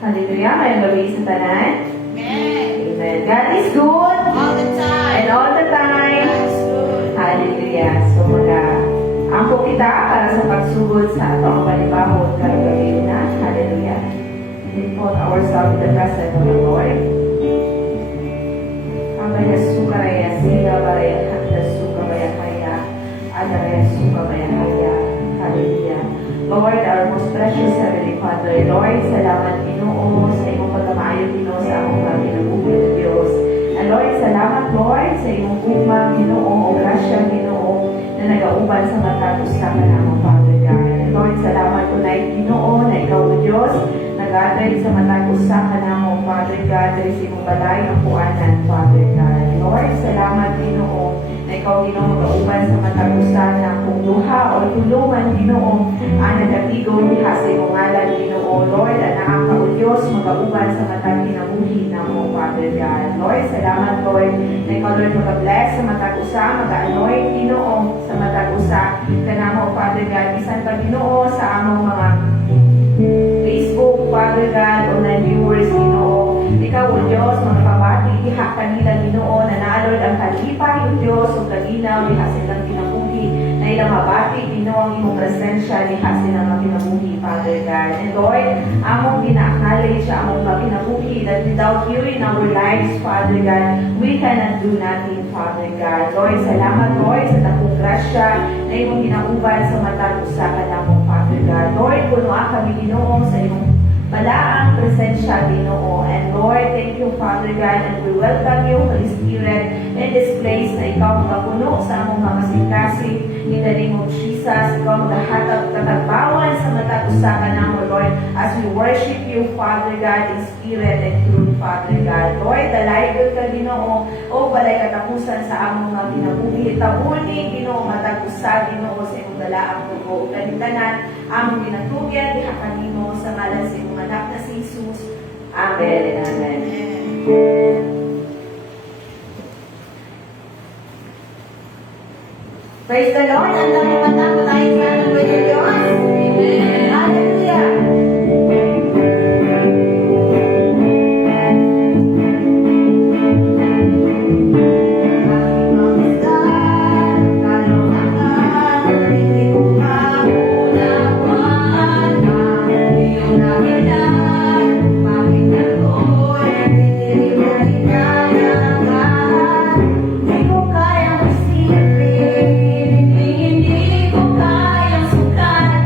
Hallelujah. Ngayong gabi sa tanan. Amen. Amen. God is good. All the time. And all the time. God is good. Hallelujah. So ako kita para sa pagsugod sa ato ang palibahon karong gabi na. Hallelujah. We put ourselves in the presence of the Lord. Abaya suka raya siya baraya handa suka baya kaya. Adaraya suka baya kaya. Hallelujah. Lord, our most precious Heavenly Father, Lord, salamat Ginoo sa imong pagkamaayo Ginoo sa akong mga kinabuhi na Diyos. And Lord, salamat Lord sa imong ugma Ginoo o grasya Ginoo na nagauban sa matag usa ka namo Father God. And Lord, salamat tunay Ginoo na ikaw o Diyos nag-atay sa matag usa ka namo Father God diri sa imong balay ang puanan Father God. Lord, salamat Ginoo na ikaw Ginoo mag-auban sa matag usa na kung duha o tulungan Ginoo nagatigon diha sa imong ngalan Ginoo Lord anaa ka o Dios mag-auban sa matag kinabuhi namo Father God. Lord, salamat Lord na ikaw Lord mag-bless sa matag usa mag-anoint Ginoo sa matag usa kanamo Father God bisan pa Ginoo sa among mga Facebook Father God online viewers Ginoo ikaw o Dios magpabati diha kanila Ginoo na naa Lord ang kalipay o Dios ug kaginaw diha sa ilang kinabuhi na ilang mabati Ginoo ang imong presensya diha sa ilang makinabuhi Father God. And Lord, among gina-acknowledge sa among makinabuhi that without you in our lives Father God, we cannot do nothing Father God. Lord, salamat Lord sa takong grasya na imong ginauban sa matag usa ka namo Father God. Lord, puno kami Ginoo sa imong balaang presensya Ginoo. And Lord, thank you Father God and we welcome you Holy Spirit in this place na ikaw magapuno sa among mga kasing-kasing in the name of Jesus. Ikaw magahatag katagbawan sa matag usa ka namo Lord as we worship you Father God in spirit and truth Father God. Lord, dalaygon ka Ginoo o balay katapusan sa among mga kinabuhi tauni Ginoo matag usa Ginoo sa imong dalaang dugo kanitanan among ginatugyan diha kanimo sa ngalan sa imong anak na si Jesus. Amen and amen. Praise the Lord. Ang dami matang tayo sa ng Diyos. Amen. Hallelujah. Hindi ko kayang sukatan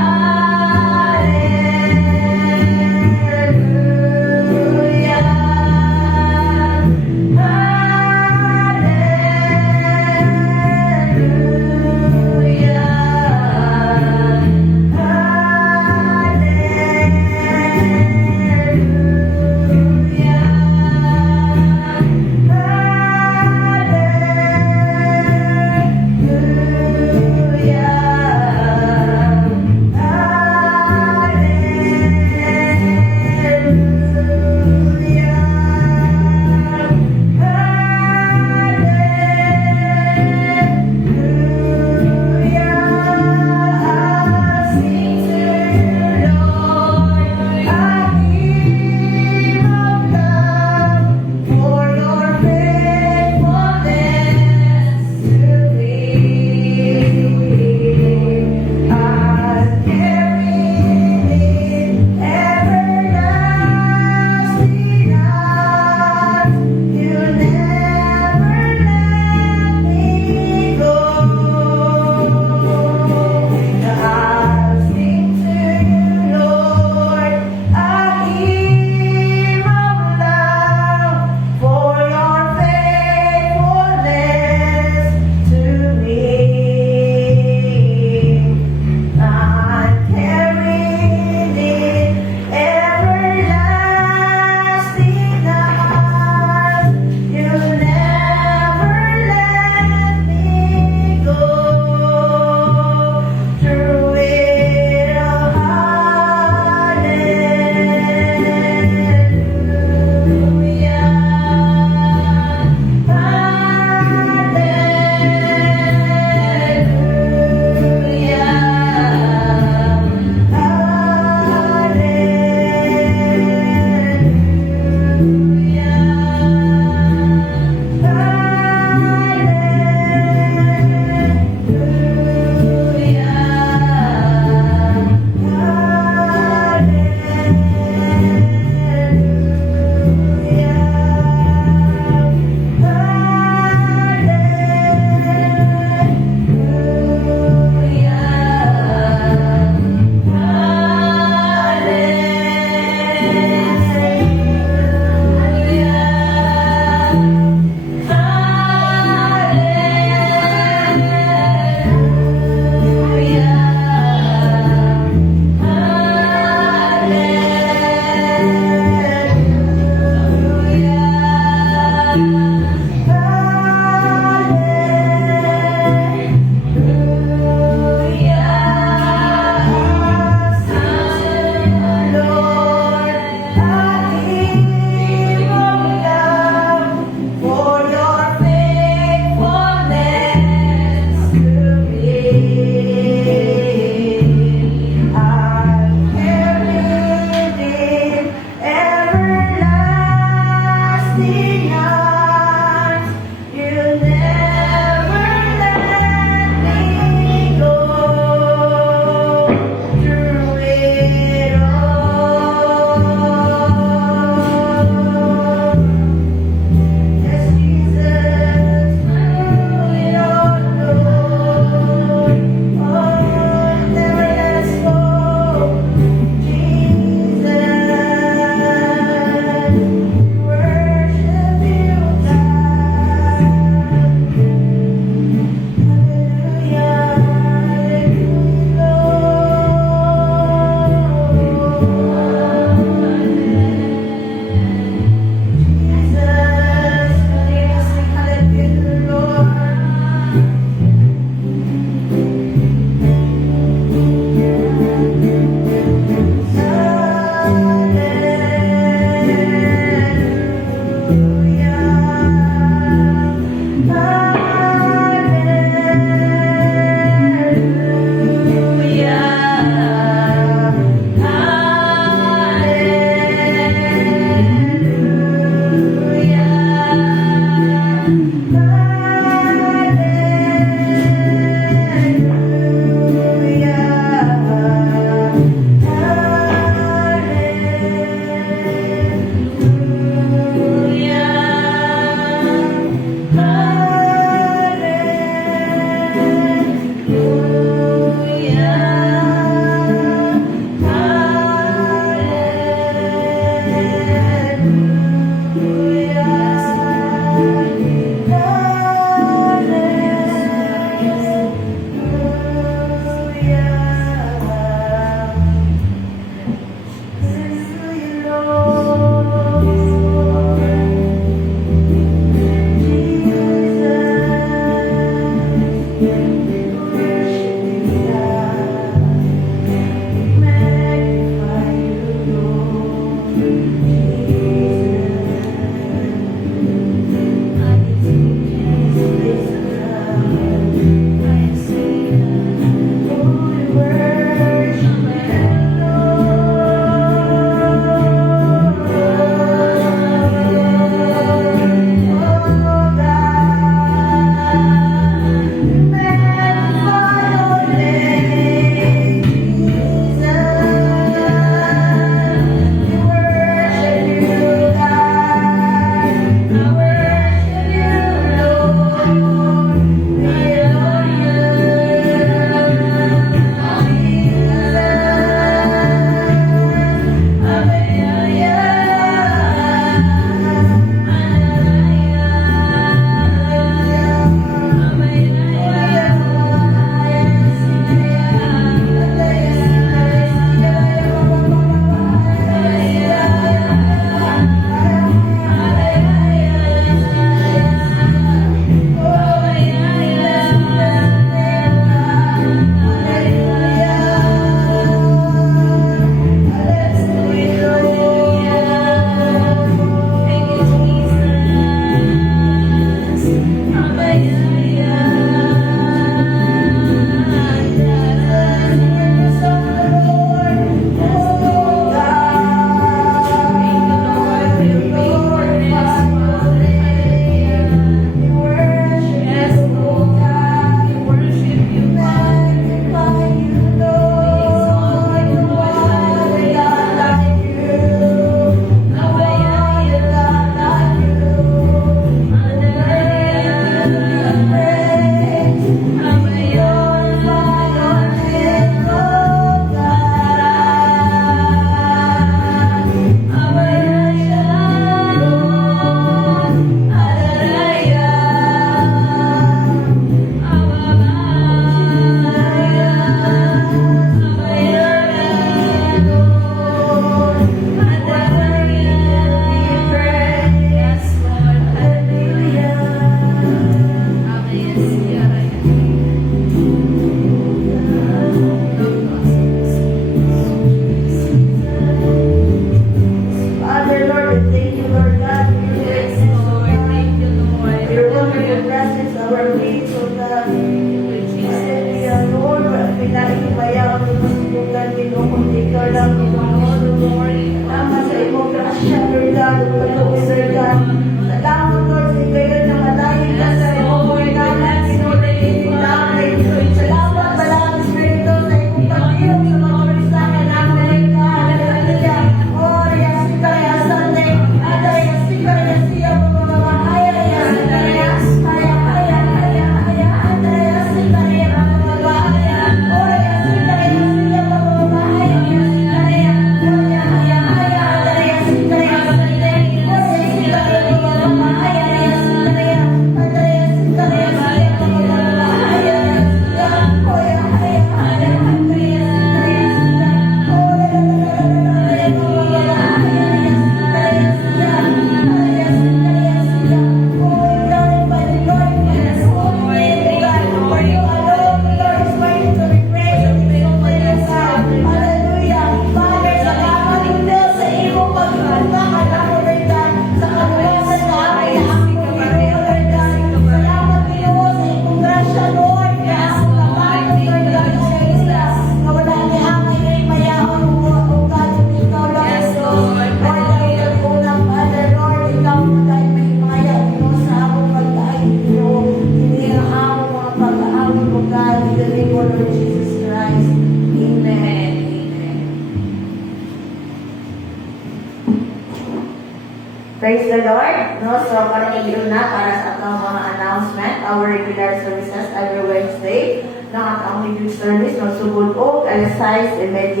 Praise the Lord. No, so karong yun na para sa atong mga announcement, our regular services every Wednesday. No, atong midweek service no sugod og alas 6:30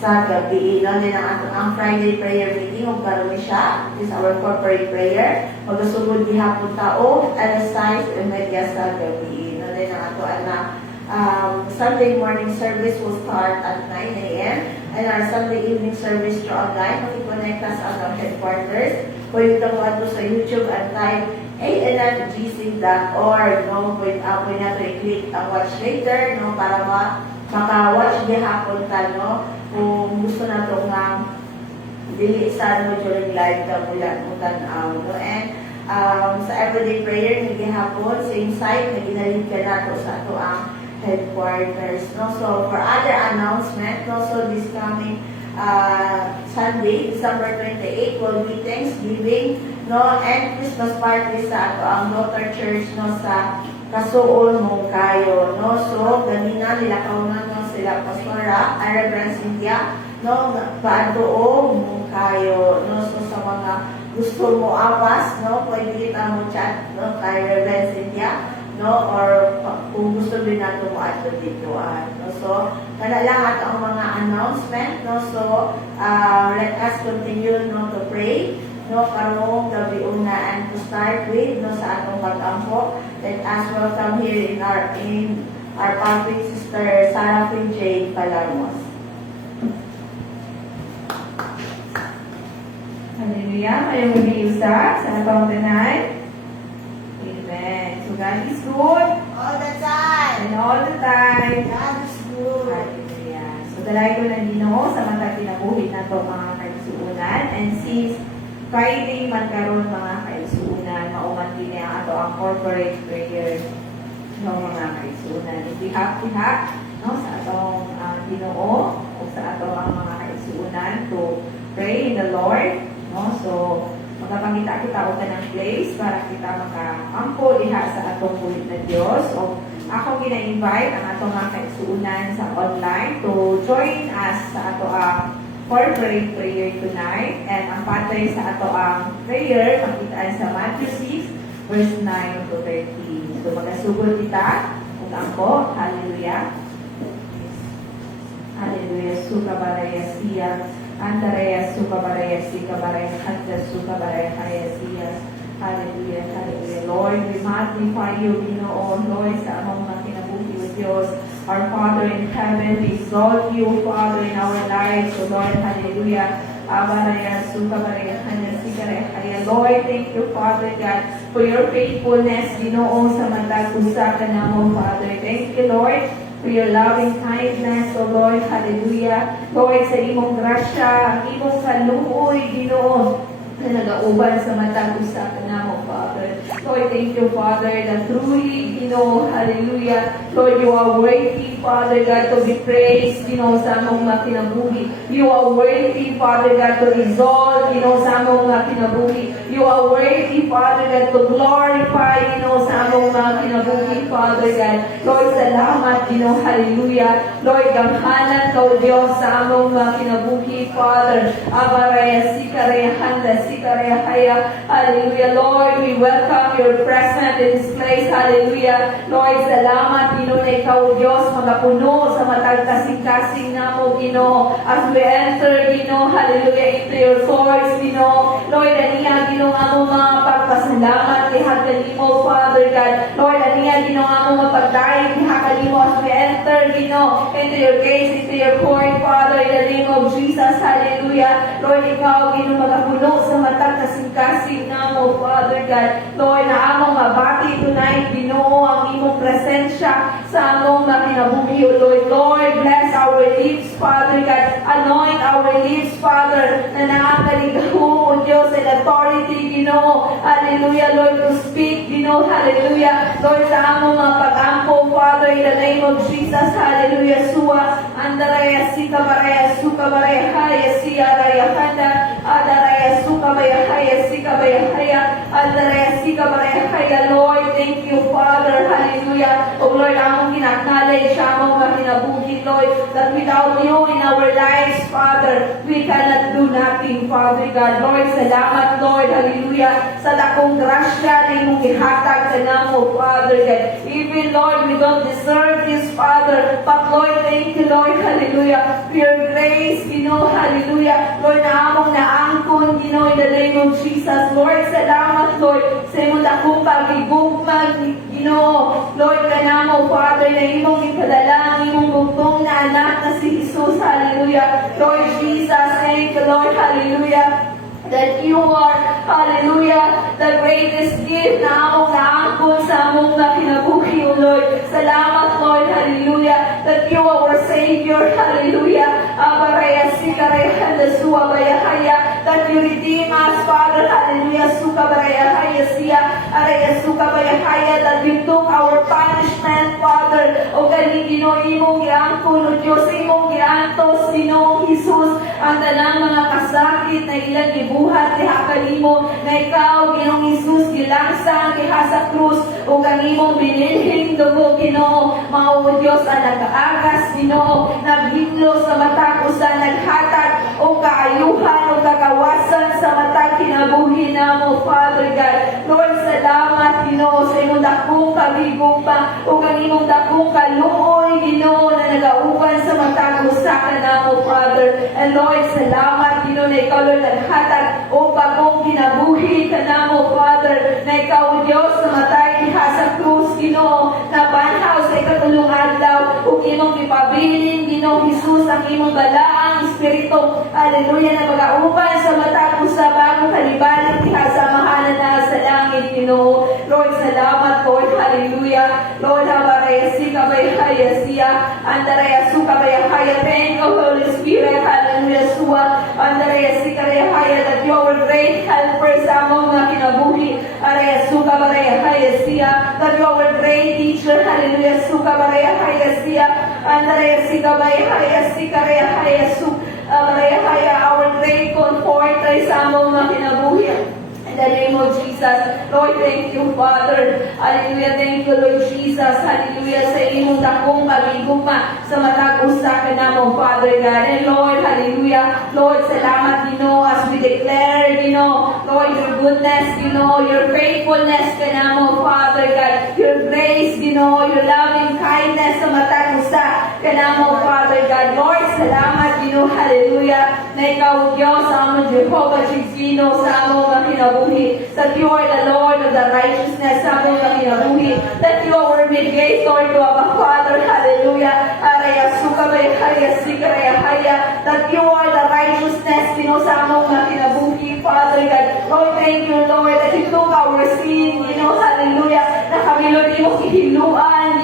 sa gabi. No, din ang Friday prayer meeting ug karon ni siya. This is our corporate prayer. Magasugod gihapon ta og alas 6:30 sa gabi. No, din ang ato ana Sunday morning service will start at 9 a.m. and our Sunday evening service through online. Makikonnect us sa atong headquarters. Pwede ka mo ato sa YouTube at type anfgc.org. No? Pwede na ito i-click ang watch later no? Para maka-watch gihapon ta. No? Kung gusto na ito nga dili sa mo during live ka mula mo tanaw. No? And sa everyday prayer ni gihapon, same site na ginalid ka na ito sa ato ang headquarters. No? So for other announcement, no? So this coming Sunday, December 28, will be Thanksgiving, no, and Christmas party sa ato ang daughter church, no, sa Kasuol, Mongkayo, no. So ganina nila kaunan no sila Pastora Reverend Cynthia, no, paadto Mongkayo, no. So sa mga gusto mo apas, no, pwede kita mo chat, no, kay Reverend Cynthia, no, or kung gusto din nato mo ato dito, no. So kana lang ato ang mga announcement, no. So let us continue, no, to pray, no, karong gabi una, and to start with, no, sa atong pag-ampo. Let us welcome here in our public sister Sarah Queen Jane Palamos. Hallelujah. Mayong umiusa sa atong tanan. Amen. So God is good All the time. and all the time. God is good. Hallelujah. So dalay ko na Ginoo sa matag kinabuhi na to mga kaigsuunan, and since Friday man karon mga kaigsuunan, mauman kini ang ato ang corporate prayer no mga kaigsuunan. Ihap-ihap no sa atong Ginoo o sa ato ang mga kaigsuunan to pray in the Lord, no. So magpangita kita og tanang place para kita makaampo diha sa atong bulit na Dios. O ako gina-invite ang atong mga kaigsuunan sa online to join us sa ato ang corporate prayer tonight, and ang pattern sa ato ang prayer makitaan sa Matthew 6 verse 9 to 13. So magasugod kita ug angko. Hallelujah. Hallelujah. Suka baraya siya. Andaraya suka baraya sika baraya handa suka baraya kaya siya. Hallelujah. Hallelujah. Lord, we magnify you, Ginoo. Lord, sa among mga kinabuhi o Diyos. Our Father in heaven, we exalt you, Father, in our lives. So Lord, hallelujah. Abaraya suka baraya handa sika kaya. Lord, thank you, Father God, for your faithfulness, Ginoo, sa matag usa ka namo, Father. Thank you, Lord, for your loving kindness, O Lord, hallelujah. Lord, sa imong grasya, ang imong kaluoy, Ginoo, na nagauban sa matag usa ka namo, Father. Lord, thank you, Father, that truly, hallelujah, Lord, you are worthy, Father God, to be praised, sa among mga kinabuhi. You are worthy, Father God, to exalt, sa among mga kinabuhi. You are worthy, Father God, to glorify, sa among mga kinabuhi, Father God. Lord, salamat, hallelujah. Lord, gamhanan ka, O Diyos, sa among mga kinabuhi, Father. Abaraya, sikaraya, handa, sikaraya, haya. Hallelujah, Lord, we welcome your presence in this place. Hallelujah. Lord, salamat, na ikaw, O Diyos, magapuno sa matag kasing-kasing namo, Ginoo. As we enter, Ginoo, hallelujah, into your courts, Ginoo. Lord, aniya, Ginoo, amo mga pagpasalamat, lihat kanimo, Father God. Lord, aniya, Ginoo, amo mapagdayag, lihat kanimo as we enter, Ginoo, into your gates, into your court, Father, in the name of Jesus, hallelujah. Lord, ikaw, Ginoo, magapuno sa matag kasing-kasing namo, Father God. Lord, na among mabati tonight, Ginoo, ang imong presensya sa among mga kinabuhi, O Lord. Lord, bless our lips, Father God. Anoint our lips, Father, na nakakaligaw, O Diyos, and authority, Ginoo. Hallelujah, Lord, to speak, Ginoo. Hallelujah. Lord, sa among mga pag-ampo, Father, in the name of Jesus. Hallelujah. Suwa, andaraya, sika, baraya, suka, baraya, haya, siya, raya, handa, adaraya, suka, baya, haya, sika, baya, haya, adaraya, sika, baraya, haya. Lord, thank you, Father. Hallelujah. O Lord, among kinaknalay siya, among mga kinabuhi, Lord, that without you in our lives, Father, we cannot do nothing, Father God. Lord, salamat, Lord, hallelujah, sa dakong grasya na imong gihatag sa namo, Father God. Even, Lord, we don't deserve this, Father, but Lord, thank you, Lord, hallelujah, for your grace, hallelujah, Lord, na among naangkon, in the name of Jesus. Lord, salamat, Lord, sa imong dakong pagigugmag, Lord, kanamo, Father, na imong ipadala, imong bugtong na anak na si Jesus, hallelujah. Lord Jesus, thank you, Lord, hallelujah, that you are, hallelujah, the greatest gift na among naangkon sa among na kinabuhi, O Lord. Salamat, Lord, hallelujah, that you are our Savior, hallelujah. Abaraya, sikaraya, handasua, bayahaya, that you redeem us, Father, hallelujah, suka, bayahaya, siya, araya, suka, bayahaya, that you took our punishment, Father, o galing, imong giangkon, O Diyos, imong giantos, Ginoong Jesus, ang tanang mga kasakit na ilang ibuhat, diha kanimo, na ikaw, Ginoong Jesus, gilangsang, diha sa krus, o kanimong bininhing dugo, Ginoo, mao Diyos, ang nag-aagas, Ginoo, naghitlo sa matag, o sa naghatag, o kaayuhan, o kakawasan sa matag, kinabuhi na mo, Father God. Lord, salamat, Ginoo, sa imong dakong kabigugma, o kanimong dakong kaluoy, Ginoo, na nagauban sa matag, o sa kanamo, Father. And Lord, salamat, Ginoo, na ikaw, Lord, naghatag, o bagong kinabuhi kanamo, Father, na ikaw, Diyos, na matay diha sa krus, Ginoo, na banhaw sa ikatulong adlaw, ug imong ipabilin, Ginoo Jesus, ang imong balaang espiritu, hallelujah, na mag-auban sa matag sa bagong kalibalik diha sa mahalan na sa langit, Ginoo. Lord, salamat, Lord, hallelujah. Lord, habaraya sika bayahaya siya, andaraya suka bayahaya, thank you, Holy Spirit, hallelujah, suwa, andaraya sika bayahaya, that you are great helper sa among mga kinabuhi, araya suka bayahaya siya, that you are great teacher, hallelujah, suka bayahaya siya, andaraya sika bayahaya sika bayahaya suka bayahaya, our great comforter sa among mga kinabuhi. In the name of Jesus, Lord, thank you, Father. Hallelujah, thank you, Lord Jesus. Hallelujah, sa imong dakong pagigugma sa matag usa kanamo, Father God. And Lord, hallelujah, Lord, salamat, as we declare, Lord, your goodness, your faithfulness kanamo, Father God. Your grace, your loving kindness sa matag usa kanamo, Father God. Lord, salamat, hallelujah, na ikaw, Diyos, sa among Jehovah Jireh, sa among mga kinabuhi, that you are the Lord of the righteousness, sa among mga kinabuhi, that you are our mediator to our Father, hallelujah, araya suka bayahaya sikaraya haya, that you are the righteousness, sa among mga kinabuhi, Father God. Lord, thank you, Lord, that you took our sin, hallelujah, na kami, Lord, imong ihiluan,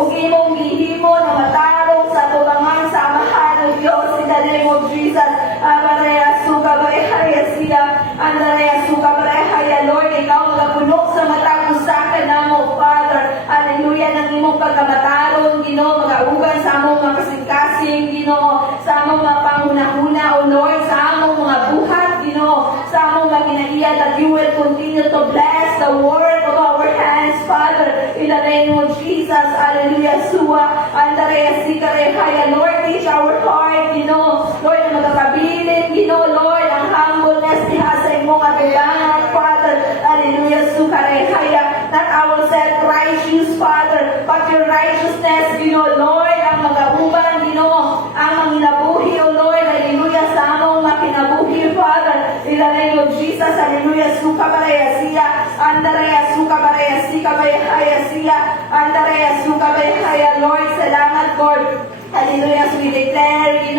ug imong gihimo na matarong sa tubangan sa amahan ng Diyos, in the name of Jesus. Abaraya suka bayahaya siya, andaraya suka bayahaya, Lord, ikaw magapuno sa matag usa kanamo, Father, hallelujah, ng imong pagkamataron, magauban sa among mga kasing-kasing, sa among mga panghuna-huna, O Lord, sa among mga buhat, sa among mga kinaiya, that you will continue to bless the work of our hands, Father, in the name of Jesus, hallelujah, suwa, andaraya sikarehaya, Lord, teach our heart, Lord, na magkakabilin, Lord, ang humbleness diha sa imong atilangan, Father, hallelujah, sukarehaya, not our self-righteous, Father, but your righteousness, Lord, ang mag-auban, ang manginabuhi, O Lord, hallelujah, sa among makinabuhi, Father, in the name of Jesus, hallelujah, sukabaraya siya, andaraya sukabaraya sikabayahaya siya, andaraya sukabayahaya, Lord, salamat, Lord. Hallelujah, as we declare,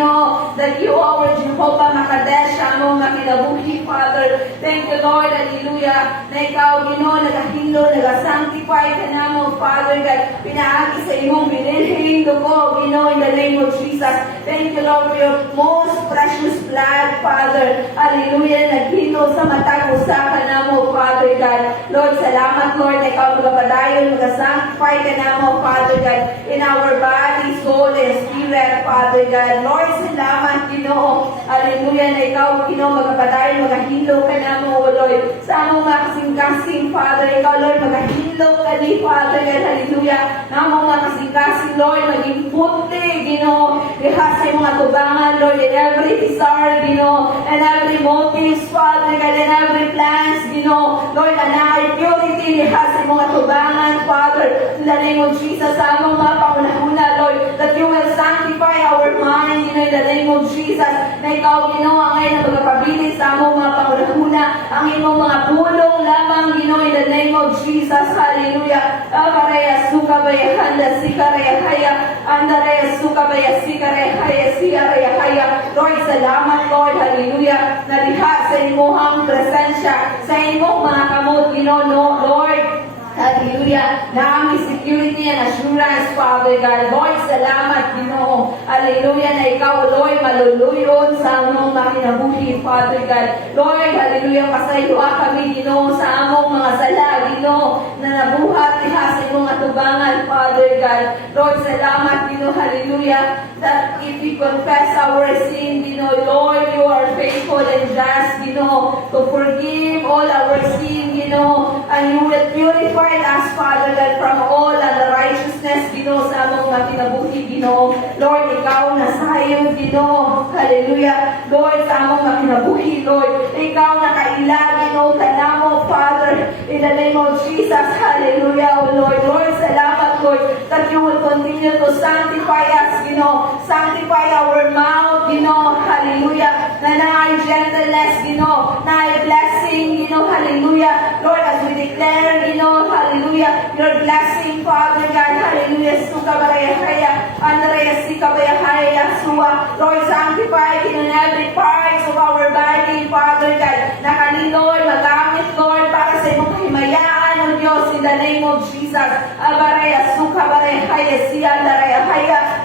that you are Jehovah Makadesh, among makinabuhi, Father. Thank you, Lord, hallelujah, na ikaw, nagahilo, nagasanctify ka namo, Father God, pinaagi sa imong bininhing dugo, in the name of Jesus. Thank you, Lord, for your most precious blood, Father. Hallelujah. Naghino sa matag usa ka namo, Father God. Lord, salamat, Lord, na ikaw magapadayon, magasanctify ka namo, Father God, in our body, soul, and spirit, Father God. Lord, salamat, Ginoo. Hallelujah, na ikaw, Ginoo, magapadayon, magahilo ka namo, O Lord. Sa among mga kasing-kasing, Father, ikaw, Lord, magahilo ka ni, Father God. Hallelujah. Na among mga kasing-kasing, Lord, maging puti, Ginoo. Ihas sa mga tubangan, Lord, in every desire, Ginoo, and every motives, Father God, and every plans, Ginoo. Lord, anay purity, ihas sa mga tubangan, Father, in the name of Jesus, sa among mga paunahuna, Lord, that you will sanctify our mind, Ginoo, in the name of Jesus, na ikaw, Ginoo, ang ngayon na magpapabilis sa among mga paunahuna, ang imong mga pulong lamang, Ginoo, in the name of Jesus, hallelujah. Akaraya suka baya handa sikaraya haya, andaraya suka baya sikaraya haya, sikaraya haya. Lord, salamat, Lord, hallelujah, na diha sa imuhang presensya, sa imong mga kamot, Ginoo, no, Lord. Hallelujah. Na aming security and assurance, Father God. Lord, salamat, Ginoo. Hallelujah, na ikaw, Lord, maluluyon sa among makinabuhi, Father God. Lord, hallelujah, pasayua kami, Ginoo, sa among mga sala, Ginoo, na nabuhat diha sa imong atubangan, Father God. Lord, salamat, Ginoo, hallelujah, that if we confess our sin, Ginoo, Lord, you are faithful and just, Ginoo, to forgive all our sin, Ginoo, and you will purify us, Father God, from all unrighteousness, Ginoo, sa among mga kinabuhi, Ginoo. Lord, ikaw na sayo, Ginoo. Hallelujah. Lord, sa among mga kinabuhi, Lord, ikaw na kaila, Ginoo, kanamo, Father, in the name of Jesus. Hallelujah, O Lord. Lord, salamat, Lord, that you will continue to sanctify us, Ginoo. Sanctify our mouth, Ginoo. Hallelujah. Na naay gentleness, Ginoo. Naay blessing, Ginoo. Hallelujah. Lord, as we declare, Ginoo, hallelujah, your blessing, Father God, hallelujah, suka barayahaya, andaraya sika bayahaya, suwa, Lord, sanctify in every part of our body, Father God, na kani, Lord, magamit, Lord, para sa imong kahimayaan, O Diyos, in the name of Jesus, abaraya, suka barayahaya, siya,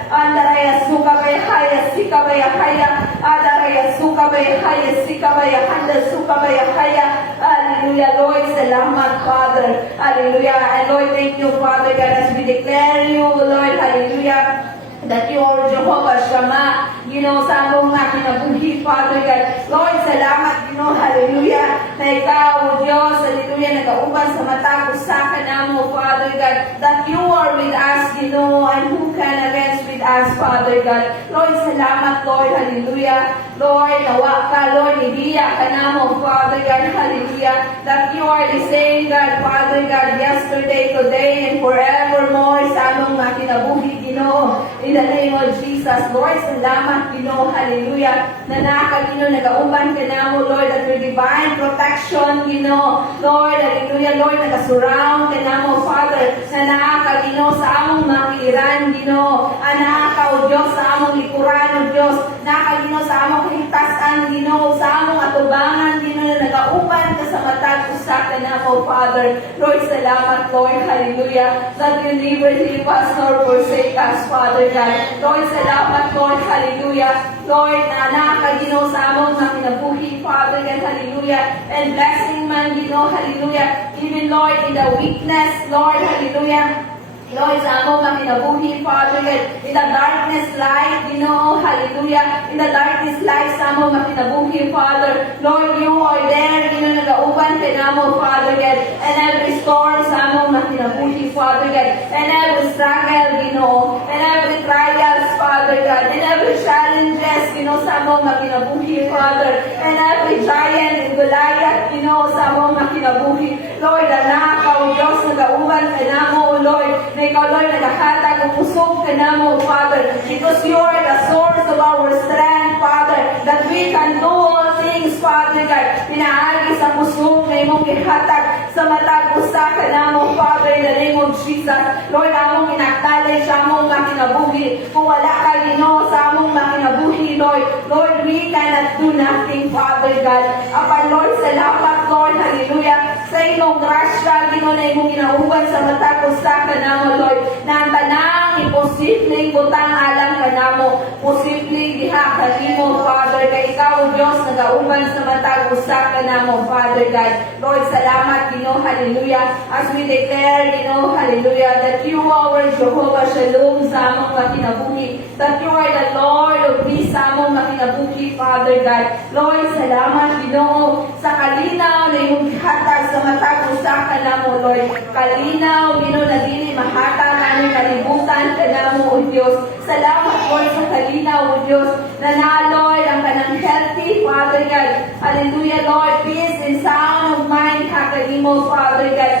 andaraya, suka bayahaya, sika bayahaya, adaraya, suka bayahaya, sika bayahanda, suka bayahaya, hallelujah, Lord, salamat, Father. Hallelujah. And Lord, thank you, Father God, as we declare you, Lord, hallelujah, that you are Jehovah Shammah, you know, sa among mga kinabuhi, Father God. Lord, salamat, you know, hallelujah, na ikaw, O Diyos, hallelujah, nagauban sa matag usa ka namo, Father God, that you are with us, you know, and who can against with us, Father God. Lord, salamat, Lord, hallelujah. Lord, nawa ka, Lord, ibiya ka namo, Father God, hallelujah, that you are the same God, Father God, yesterday, today, and forevermore, sa among mga kinabuhi, Ginoo, in the name of Jesus. Lord, salamat, Ginoo, hallelujah, na naka, Ginoo, nagauban ka namo, Lord, that your divine protection, Ginoo, Lord, hallelujah, Lord, nakasurround ka namo, Father, na naka, Ginoo, sa among makiiran, Ginoo, naka, O Diyos, sa among likuran, O Diyos, naka, Ginoo, sa among kahigtasan, Ginoo, sa among atubangan, Ginoo, na nagauban ka sa matag usa ka namo, Father. Lord, salamat, Lord, hallelujah, that you never leave us nor forsake us, Father God. Lord, salamat, Lord, hallelujah, Lord, na nakaginaw sa among mga kinabuhi, Father God, hallelujah, and blessing man, Ginoo, hallelujah, even, Lord, in the weakness, Lord, hallelujah, Lord, sa among mga kinabuhi, Father God, in the darkness light, Ginoo, hallelujah, in the darkness light sa among mga kinabuhi, Father, Lord, you are there, Ginoo, nagauban ka namo, Father God, and every storm sa among mga kinabuhi, Father God, and every struggle, Ginoo, and every trials, Father God, and every challenges, Ginoo, sa among mga kinabuhi, Father, and every giant and Goliath, Ginoo, sa among mga kinabuhi, Lord, anak ka, O Diyos, nagauban ka namo, O Lord, na ikaw, Lord, naghahatag o pusog ka namo, Father, because you are the source of our strength, Father, that we can do all things, Father God. Pinaagi sa pusog na imong ihatag sa matag usa ka namo, Father, in the name of Jesus. Lord, among inaktalay sa among makinabuhi. Kung wala ka, Ginoo, sa among makinabuhi, Lord. Lord, we cannot do nothing, Father God. Apan, Lord, salamat, Lord, hallelujah. Sa inyong grasya, Ginoo, na imong ginauban sa matag usa ka namo, Lord. Na ang tanang imposibleng butang alang ka namo. Posibleng diha kanimo, Father. Kay ikaw, Diyos, nagauban sa matag usa ka namo, Father God. Lord, salamat, Ginoo, hallelujah. As we declare, Ginoo, hallelujah, that you are Jehovah Shalom sa among makinabuhi. That you are the Lord of peace sa among makinabuhi, Father God. Lord, salamat, Ginoo, sa kalinaw na imong gihatag sa matag usa ka namo, Lord. Kalinaw, Ginoo, na dili mahatag aming kalibutan ka namo, O Diyos. Salamat, Lord, sa kalinaw, O Diyos, na Lord, ang kanang healthy, Father God. Hallelujah, Lord, peace and sound of mind, hakanimo, Father God.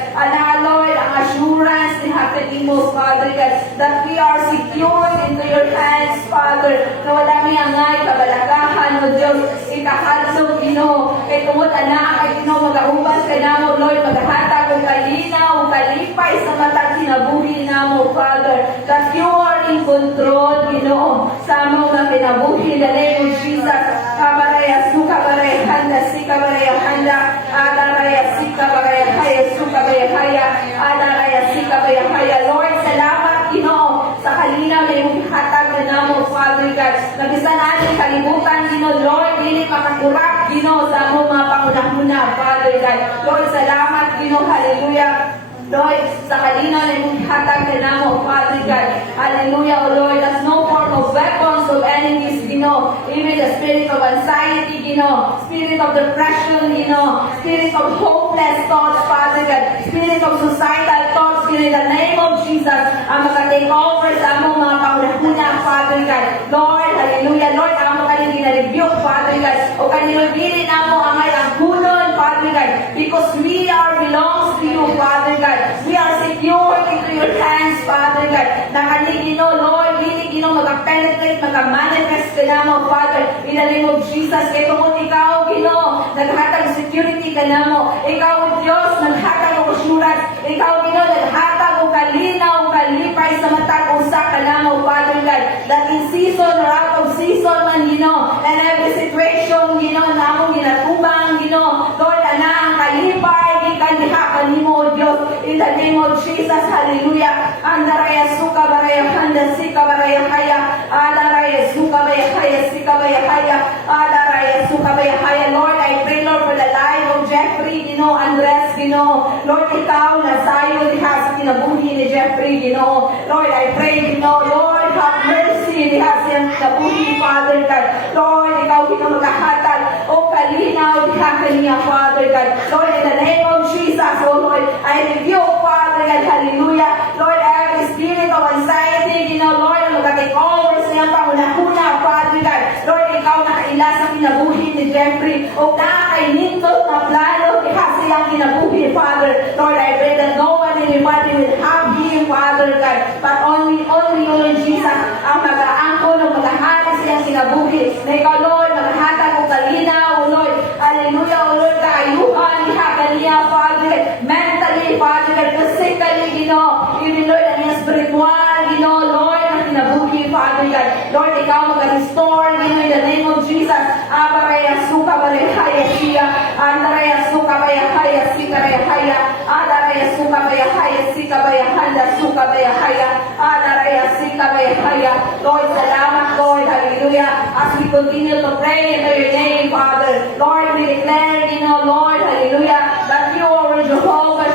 Lord, ang assurance ni hakanimo, Father God, that we are secured into your hands, Father, na wala angay kabalakahan, O Diyos, ikahadlok, Ginoo, kay tungod anak, ay Ginoo, mag-auban ka namo, Lord, maghatag o kalinaw, o kalipay sa matag kinabuhi namo, Father, that you are in control, Ginoo, sa among mga kinabuhi, in the name of Jesus. Kabaraya, sukabaraya, handa, sikabaraya, handa, adaraya, sikabaraya, haya, sukabaraya, haya, adaraya, sikabaraya, haya. Lord, salamat, Ginoo, sa kalinaw na iyong hatag na namo, Father God. Nagisa natin kalibutan, Ginoo, Lord, dili makakurap, Ginoo, sa among mga pangunahuna, Father God. Lord, salamat, Ginoo, hallelujah. Lord, sa kalinaw na iyong hatag na namo, Father God. Hallelujah, O Lord, that's no form of weapons of enemies, Ginoo. Even the spirit of anxiety, Ginoo. Spirit of depression, Ginoo. Spirit of hopeless thoughts, Father God. Spirit of suicidal thoughts, Ginoo, in the name of Jesus. Ang maka-take over sa among mga pangunahuna, Father God. Lord, hallelujah, Lord, ang kanyang gina-rebuke, Father God. O kanyang dili na mo angay ang kunon, Father God. Because we are belongs to you, Father God. We are secured into your hands, Father God. Nakaligino, Lord, Gino, mag-penetrate, mag-manifest ka namo, Father, in the name of Jesus. Kaya tungkol ikaw, Gino, naghatag security ka namo. Ikaw, Diyos, naghatag o assurance. Ikaw, Gino, naghatag o kalinaw, kalipay sa matag usa ka namo, Father God. That in season or out of season man, Gino, and every situation, Gino, na among ginatubang, Gino, Lord, ang kalipay, gikan diha kanimo, O Diyos, in the name of Jesus, hallelujah. Andaraya suka baraya handa sika baraya haya, adaraya suka baraya haya sika baraya haya, adaraya suka baraya haya. Lord, I pray, Lord, for the life of Jeffrey, Ginoo, Andres, Ginoo. Lord, ikaw na sayo diha sa kinabuhi ni Jeffrey, Ginoo. Lord, I pray, Ginoo, Lord, have mercy diha sa kinabuhi, Father God. Lord, ikaw Ginoo magkahatag o kalinaw diha kaniya, Father God. Lord, in the name of Jesus, oh Lord, I rebuke, Father God, hallelujah. Lord, every spirit of anxiety, Ginoo, Lord, mag-take over sa iyang pangunahuna, Father God. Lord, ikaw nakaila sa kinabuhi ni Jeffrey o nakakainindot na plano diha sa iyang kinabuhi, Father. Lord, I pray that no one in anybody will have him, Father God, but only you, Lord Jesus, ang mag-aangkon o mag-ahari sa iyang kinabuhi. Na ikaw, Lord, maghatag o kalinaw, O Lord. Hallelujah, O Lord, kaayuhan diha kaniya, Father, mentally, Father, physically, Ginoo, even Lord, ang iyang spiritual, Ginoo, Lord, ang kinabuhi, Father God. Lord, ikaw mag-restore, Ginoo, in the name of Jesus. Abaraya suka baraya haya siya, andaraya suka baraya haya sika baraya haya, adaraya suka baraya haya sika baraya handa suka baraya haya, adaraya sika baraya haya. Lord, salamat, Lord, hallelujah. As we continue to pray into your name, Father, Lord, we declare, Ginoo, Lord, hallelujah, that you are Jehovah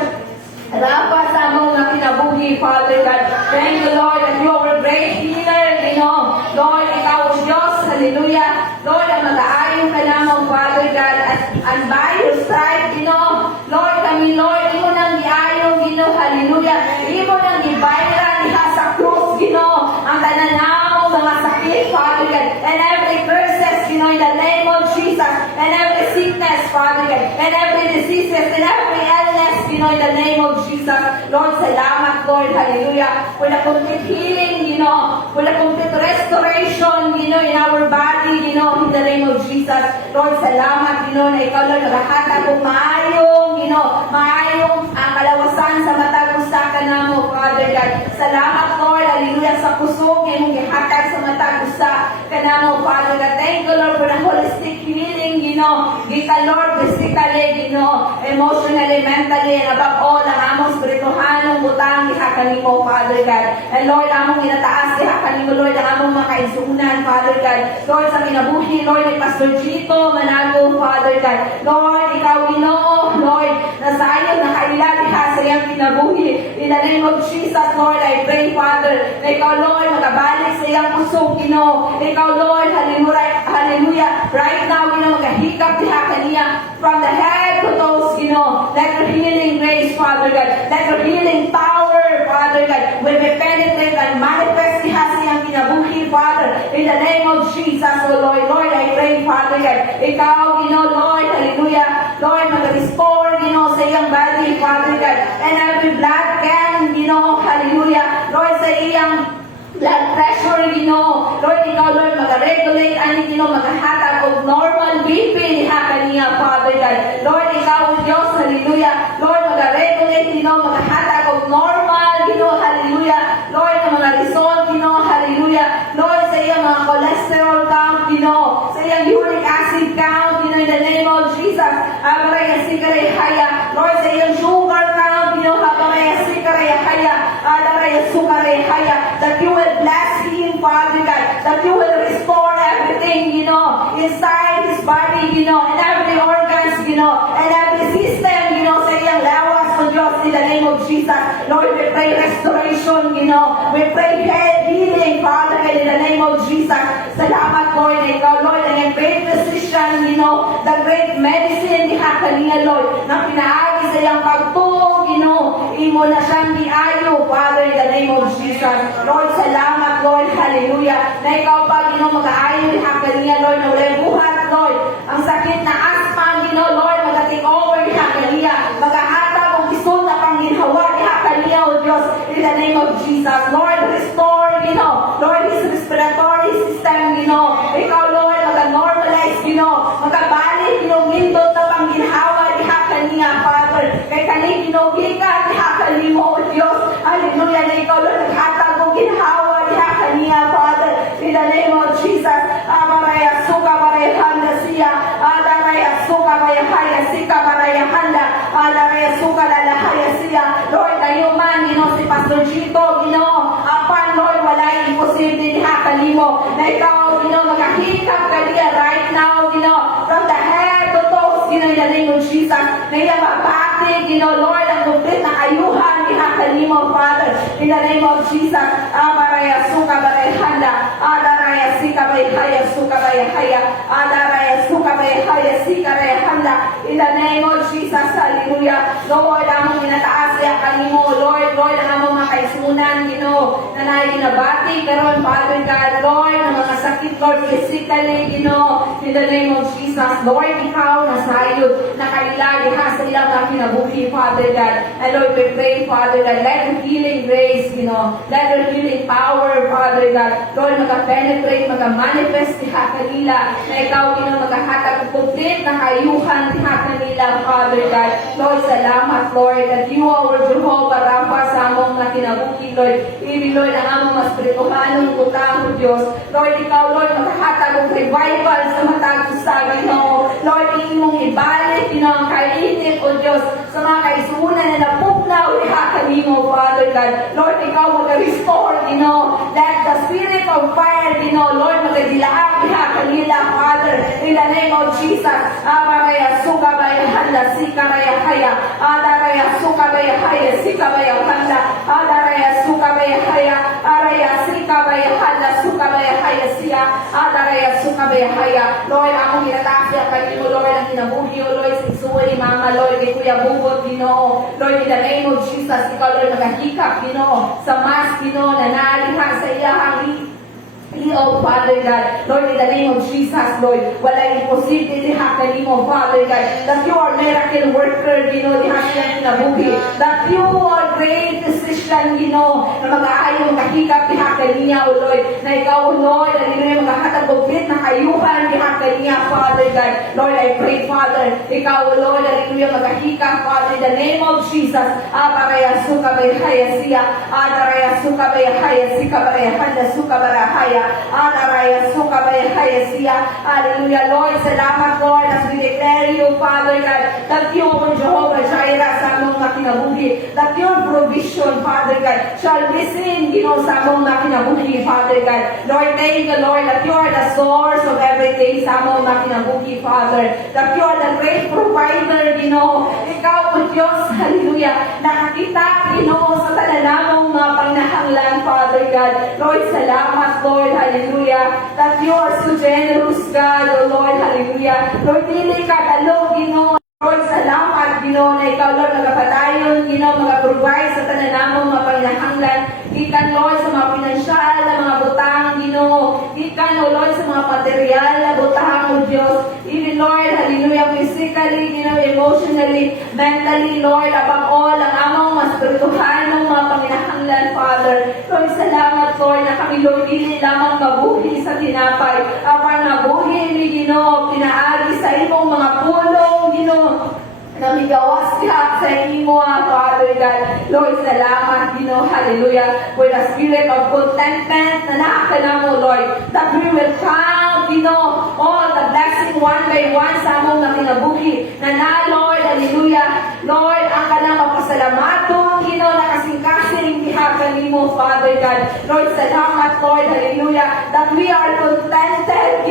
Rafa sa among mga kinabuhi, Father God. Thank you, Lord, that you are a great healer, Ginoo. Lord, ikaw ang Diyos, hallelujah. Lord, ang mag-aayon ka naman, Father God, and by your side, Ginoo. Lord, kami, Lord, imo nang giayon, Ginoo, hallelujah. Imo nang gibayran diha sa krus, Ginoo, ang tanan namong mga sakit, Father God, and every curses, Ginoo, in the name of Jesus, and every sickness, Father God, and every diseases, and every illness, Ginoo, in the name of Jesus. Lord, salamat, Lord, hallelujah, for the complete healing, Ginoo, for the complete restoration, Ginoo, in our body, Ginoo, in the name of Jesus. Lord, salamat, Ginoo, na ikaw, Lord, naghatag og maayong, Ginoo, maayong kalawasan sa matag usa ka namo, Father God. Salamat, Lord, hallelujah, sa kusog nga imong gihatag sa matag usa ka namo, Father God. Thank you, Lord, for the holistic healing, Ginoo. Gita, Lord, physically, Ginoo, emotionally, mentally, and above all, ang among spirituhanong butang diha kanimo, Father God. And Lord, among ginataas diha kanimo, Lord, ang among mga kaisunan, Father God. Lord, sa minabuhi, Lord, ni Pastor Chito Manago, Father God. Lord, ikaw, Ginoo, Lord, nasayon, nakaila diha sa iyang kinabuhi. In the name of Jesus, Lord, I pray, Father, na ikaw, Lord, magabalik sa iyang puso, Ginoo. Ikaw, Lord, hallelujah, right now, Ginoo, magahikap diha kaniya from the head to toes, Ginoo. Let your healing grace, Father God. Let your healing power, Father God, will be penetrate and manifest diha sa iyang kinabuhi, Father. In the name of Jesus, oh Lord, Lord, I pray, Father God, ikaw, Ginoo, Lord, hallelujah, Lord, mag-restore, Ginoo, sa iyang body, Father God, and every blood can, Ginoo, hallelujah, Lord, sa iyang blood pressure, Ginoo. Lord, ikaw, Lord, mag-regulate, ani, Ginoo, maghahatag og normal BP diha kaniya, Father God. Lord, ikaw, Diyos, hallelujah. Lord, mag-regulate, Ginoo, maghahatag og normal, Ginoo, hallelujah. Lord, ang mga result, Ginoo, hallelujah. Lord, sa iyang mga cholesterol count, Ginoo, sa iyang uric acid count, Ginoo, in the name of Jesus. Abaraya sikare haya. Lord, sa iyang sugar count, Ginoo, abaraya sikare haya. Abaraya sukare haya. That you will bless him, Father God. That you will restore everything, inside his body, and every organs, and every system, sa iyang lawas, O Diyos, in the name of Jesus. Lord, we pray restoration, we pray healing, Father God, in the name of Jesus. Salamat, Lord, na ikaw, Lord, ang great physician, the great medicine, diha kaniya, Lord, na pinaagi sa iyang pagtuo, imo na siyang diayo, Father, in the name of Jesus. Lord, salamat, Lord, hallelujah, na ikaw pa, mag-aayo diha kaniya, Lord, na walay buhat, Lord, ang sakit na asma, Lord, mag-take over diha kaniya, mag-ahatag ang isun na pangginhawa diha kaniya, O Diyos, in the name of Jesus. Lord, restore, Lord, his respiratory system, ikaw, Lord, mag-normalize, mag-abalik, gindot na pangginhawa diha kaniya, Father, kay kani, gikan diha kanimo, O Diyos, hallelujah, na ikaw, Lord, naghatag o ginhawa diha kaniya, Father, in the name of Jesus. Amaraya suka baraya handa siya, adaraya suka baraya haya sika baraya handa, adaraya suka lalahaya siya. Lord, kayo man, si Pastor Chito, apan, Lord, walay imposible diha kanimo, na ikaw, magahikap kaniya right now, from the head to toes, in the name of Jesus, na iya mabati, Lord, ang complete na ayuhan diha kanimo, Father, in the name of Jesus. Amaraya suka baraya handa, adaraya sika baraya suka baraya haya, adaraya suka baraya sika baraya handa, in the name of Jesus, hallelujah. Lord, among ginataas ya kanimo, Lord, ang among mga kaisunan, na naginabati karon, Father God, Lord, ng mga sakit, Lord, physically, in the name of Jesus. Lord, ikaw nasayod, nakaila diha sa ilang mga kinabuhi, Father God. And Lord, we pray, Father God, let your healing grace, let your healing power, Father God, Lord, mag-penetrate, mag-manifest diha kanila, na ikaw, maghahatag complete na kayuhan diha kanila, Father God. Lord, salamat, Lord, that you are Jehovah Rapha sa among na kinabuhi, Lord. Even, Lord, ang among mas prituhanong utang, O Diyos. Lord, ikaw, Lord, maghahatag og revival sa matag usa, Lord, imong ibalik, ang kainit, O Diyos, sa mga kaisunan na napugnaw diha kanimo, Father God. Lord, ikaw mag-restore, let the spirit of fire, Lord, magadilaag diha kanila, Father, in the name of Jesus. Amaraya suka baya handa sika baya haya, adaraya suka baya haya sika baya handa, adaraya suka baya haya, araya sika baya handa suka baya haya siya, adaraya suka baya haya. Lord, among ginataasya kanimo, Lord, ang kinabuhi, O Lord, sa isuwa ni Mama, Lord, kay Kuya Bubot, Lord, in the name of Jesus, ikaw, Lord, magahikap, sa mas, na naliha sa iyahang Oh, Father God, Lord, in the name of Jesus, Lord, wala imposible diha kanimo, Father God, that you are miracle worker, diha silang kinabuhi, that you are great physician, na mag-aayong kahikap diha kaniya, O Lord, na ikaw, O Lord, hallelujah, magkakatag bukit na kayuhan diha kaniya, Father God. Lord, I pray, Father, ikaw, O Lord, hallelujah, magkahikap, Father, in the name of Jesus, Abaraya suka bayahaya siya, Adaraya suka bayahaya sika barayahanda suka barahaya, Adaraya suka bayahaya siya. Hallelujah, Lord, salamat, Lord, as we declare you, Father God, that you, Jehovah Jireh, sa among makinabuhi, that your provision, Father God, shall be seen, sa among makinabuhi, Father God. Lord, thank you, Lord, that you are the source of everything sa among makinabuhi, Father, that you are the great provider, ikaw, O Diyos, hallelujah, nakakita, sa talanamong mga pangnahanglan, Father God. Lord, salamat, Lord, hallelujah, that you are so generous, God, O Lord, hallelujah. Lord, dili ka dalog, Lord, salamat, na ikaw, Lord, magpadayon, mag-provide sa tananamong mga pangnahanglan. Ikan, Lord, sa mga pinansyal na mga butang, Ikan, O Lord, sa mga material na butang, O Diyos. Even, Lord, hallelujah, physically, emotionally, mentally, Lord, abang all, ang among mas spirituhan ng mga panginahanglan, Father. Lord, salamat, Lord, na kami, Lord, hindi lamang mabuhi sa tinapay, apang mabuhi, pinaagi sa imong mga pulong, namigawas ka sa inyo, Father God. Lord, salamat, hallelujah, for the spirit of contentment na nakakanamo, Lord, that we will count, all the blessing one by one sa among nakinabuhi, na, Lord, hallelujah, Lord, ang kanang mapasalamatong, nakasing-kasing dihakan mo, Father God. Lord, salamat, Lord, hallelujah, that we are contented,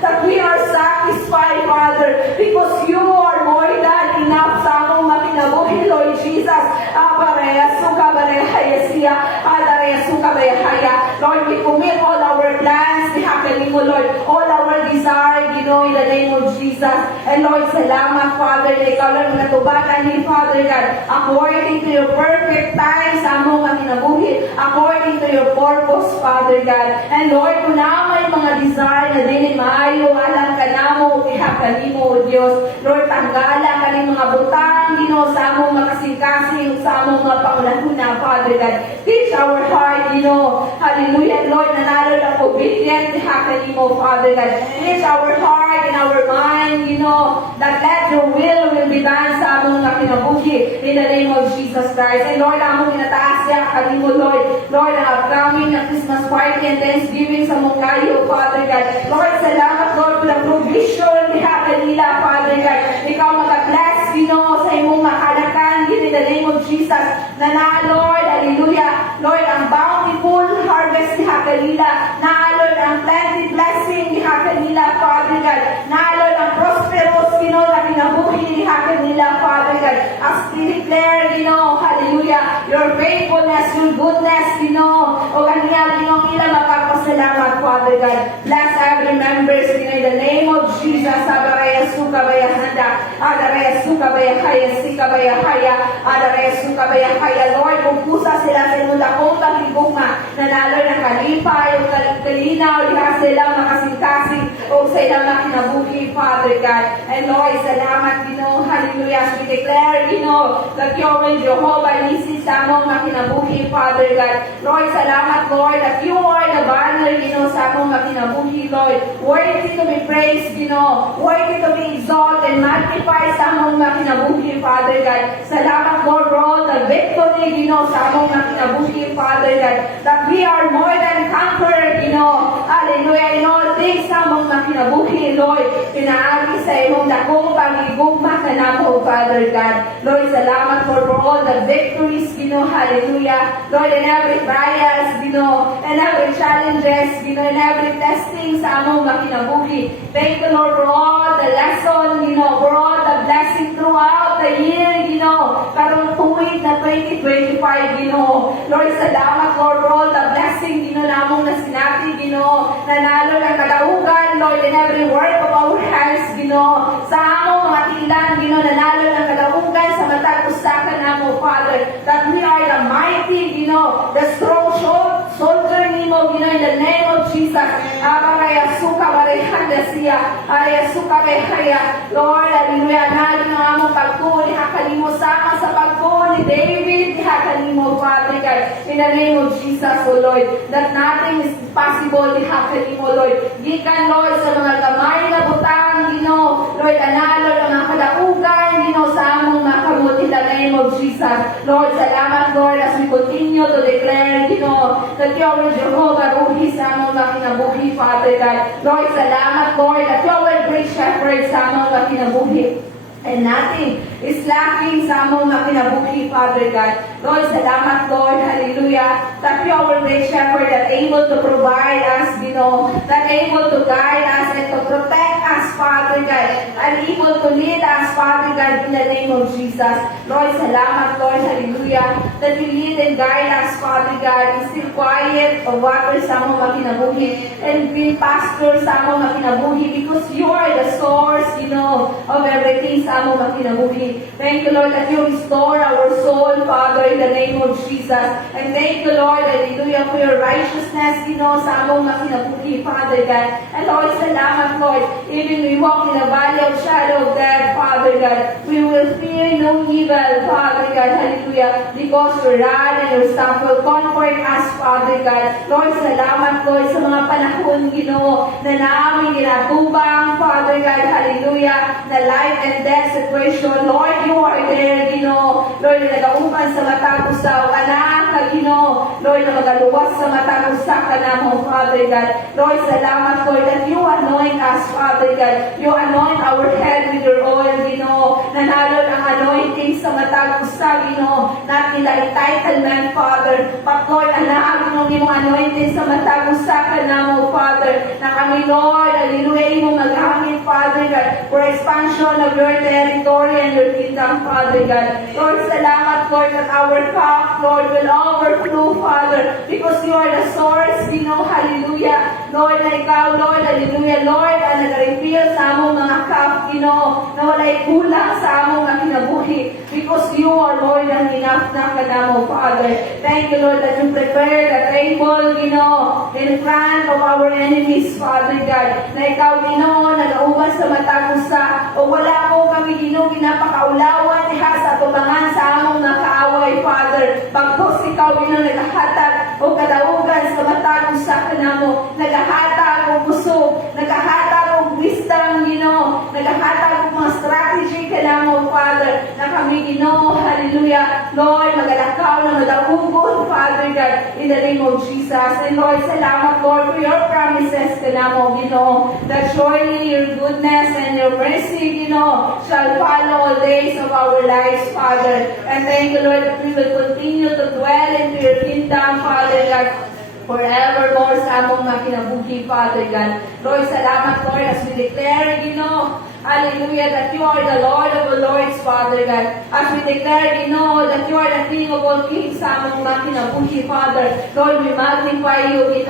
that we are satisfied, Father, because you are more than enough sa among makinabuhi, Lord Jesus. Abaraya suka baraya siya, adaraya suka baraya. Lord, we commit all our plans, dihakan mo, Lord, all our desire, in the name of Jesus. And Lord, salamat, Father, na ikaw lang natubatan ni Father God, according to your perfect time sa among makinabuhi, according to your purpose, Father God. And Lord, kung na may mga desire na din maayo, alam ka na mo, dihakan mo, O Diyos. Lord, tanggala ka ng mga butang, sa among makasing-kasing, sa among mga pangunahuna, Father God. Teach our heart, hallelujah, Lord, nanalo ng obedient, dihakan mo, Father God. Teach our heart and our mind, that let your will be done sa among makinabuhi, in the name of Jesus Christ. And Lord, among inataas siya, kanimo, Lord, ang upcoming na Christmas party and Thanksgiving sa mong kayo, Father God. Lord, salamat, Lord, for the provision, dihakan nila, Father God. Ikaw mag-bless, sa imong mahalakan, in the name of Jesus, na, Lord, hallelujah, Lord, ang bountiful harvest dihakan nila, Lord, ang plenty blessing dihakan nila, Father God, Lord, ang prosperous, na kinabuhi dihakan nila, Father God, as we declare, hallelujah, your faithfulness, your goodness, o kaniya, ila magpapasalamat, Father God. Bless every members, in the name of Jesus. Adaraya suka bayahanda, adaraya suka bayahaya, sika bayahaya, adaraya suka bayahaya. Lord, kung pusa sila sa imong dakong pagligugma, nanalo ng kalipay, o kalinaw, diha sila makasing-kasing, o sa ilang makinabuhi, Father God. And Lord, salamat, hallelujah, as we declare, that you are Jehovah, Nisi sa among makinabuhi, Father God. Lord, salamat, Lord, that you are the banner, sa among makinabuhi, Lord. Worthy to be praised, worthy to be exalted, magnified sa among makinabuhi, Father God. Salamat, Lord, for all the victory, sa among makinabuhi, Father God, that we are more than conquerors, hallelujah, in all things sa among makinabuhi, Lord. Pinaagi sa imong dakong pagigugma ka namo, Father God. Lord, salamat, Lord, for all the victories, hallelujah. Lord, in every trials, and every challenges, in every testing sa among makinabuhi. Thank you, Lord, for all the lesson, for all the blessing throughout the year, karong tuwid na 2025, Lord, salamat, Lord, for all the blessing, namong na sinati, nanalo ng kadaugan, Lord, in every work of our hands, sa among mga tilan, nanalo ng kadaugan sa matag usakan namo, Father, that we are the mighty, the strong soldier nimo, in the name of Jesus. Jesus. Abaraya suka barehanda siya. Araya suka behaya. Lord, hallelujah. Nalin ang among pagtuli. Hakalimo sama sa pagtuli. David, hakalimo, Father God. In the name of Jesus, O Lord, that nothing is possible. Hakalimo, Lord. Gikan, Lord, sa mga gamay na butang, Ginoo. Lord, analo ng mga kadaugan, Ginoo, sa among makamot. In the name of Jesus. Lord, salamat, Lord, as we continue to declare, Ginoo, that you are Jehovah Ruhi sa among makinabuhi, Father God. Lord, salamat, Lord, that you are great shepherd sa among makinabuhi. And nothing is lacking sa among makinabuhi, Father God. Lord, salamat, Lord, hallelujah, that you are great shepherd, that able to provide us, that able to guide us and to protect us, Father God, and able to lead us, Father God, in the name of Jesus. Lord, salamat, Lord, hallelujah, that you lead and guide us, Father God, in still quiet of water sa among makinabuhi, and green pasture sa among makinabuhi, because you are the source, of everything sa among makinabuhi. Thank you, Lord, that you restore our soul, Father, in the name of Jesus. And thank you, Lord, hallelujah, for your righteousness, sa among makinabuhi, Father God. And Lord, salamat, Lord, even we walk in the valley of shadow of death, Father God, we will fear no evil, Father God, hallelujah, because your rod and your staff will comfort us, Father God. Lord, salamat, Lord, sa mga panahon, na namin ginatubang, Father God, hallelujah, na life and death situation. Lord, you are there, Lord, na nagauban sa matang usaw ka na, Lord, na magaluwas sa matang usaw ka na mo, Father God. Lord, salamat, Lord, that you anoint us, Father God. You anoint our head with your oil, nanalo ang anointing sa matang usaw, not nila entitlement, Father, but Lord, anaagin ng imong anointing sa matang usaw ka na mo, Father, na kami, Lord, hallelujah, imong magamit, Father God, for expansion of your territory and your kingdom, Father God. Lord, salamat, Lord, that our cup, Lord, will overflow, Father, because you are the source, hallelujah. Lord, na ikaw, Lord, hallelujah, Lord, ang nag-reveal sa among mga cup, na wala'y kulang sa among mga kinabuhi, because you are, Lord, ang enough na kanamo, Father. Thank you, Lord, that you prepare the table, in front of our enemies, Father God, na ikaw, nag-auban sa matagusa, o wala po kami, ginapakaulawan, sa tubangan sa among nakaaway, Father. Pagkos ikaw, naghahatag, o kadaugan sa matagusa ka na mo, naghahatag o busog, naghahatag o wisdom, naghahatag o mga strategy ka na mo, Father, na kami, hallelujah, Lord, magalakaw na madaugon, Father God, in the name of Jesus. And Lord, salamat, Lord, for your promises ka na mo, that surely your goodness and your mercy, shall follow all days of our lives, Father. And thank you, Lord, that we will continue to dwell into your kingdom, Father God, forevermore sa among makinabuhi, Father God. Lord, salamat, Lord, as we declare, hallelujah, that you are the Lord of the Lords, Father God. As we declare, that you are the King of all kings sa among makinabuhi, Father. Lord, we magnify you, we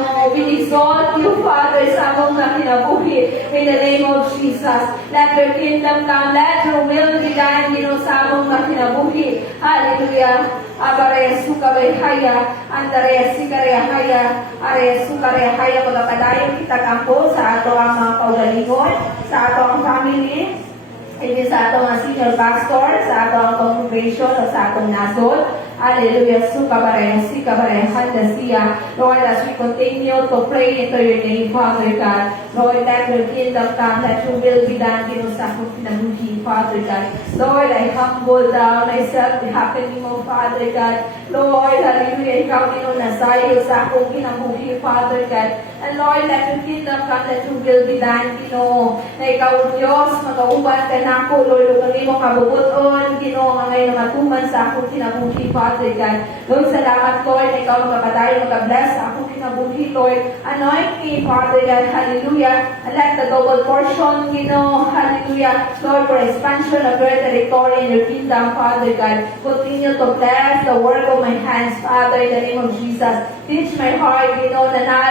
exalt you, Father, sa among makinabuhi, in the name of Jesus. Let your kingdom come, let your will be done, sa among makinabuhi. Hallelujah. Abaraya sukabay haya, andaraya sikaraya haya, araya sukaraya haya, magapadayon kita kampo sa ato ang mga kaugalingon, sa ato ang family, hindi sa ato ang senior pastor, sa ato ang congregation, o sa atong nasod. Hallelujah. Sukabaraya, sikabaraya, handasiya. Lord, as we continue to pray into your name, Father God, Lord, let your kingdom come, let your will be done, sa akong pinabuhi, Father God. Lord, I humble down myself, the happening of Father God. Lord, hallelujah, ikaw, nasayo sa akong pinabuhi, Father God. And Lord, let your kingdom come, let your will be done, na ikaw, Diyos, magauban ka na ako, Lord, kung mo kabubuton, nga ngayon na matuman sa akong pinabuhi, Father God. Lord, salamat, Lord, na ikaw magkapadayo, magkabless sa akong pinabuhi, Lord. Anoint me, Father God, hallelujah, and let the double portion, hallelujah, Lord, for expansion of your territory and your kingdom, Father God. Continue to bless the work of my hands, Father, in the name of Jesus. Teach my heart, na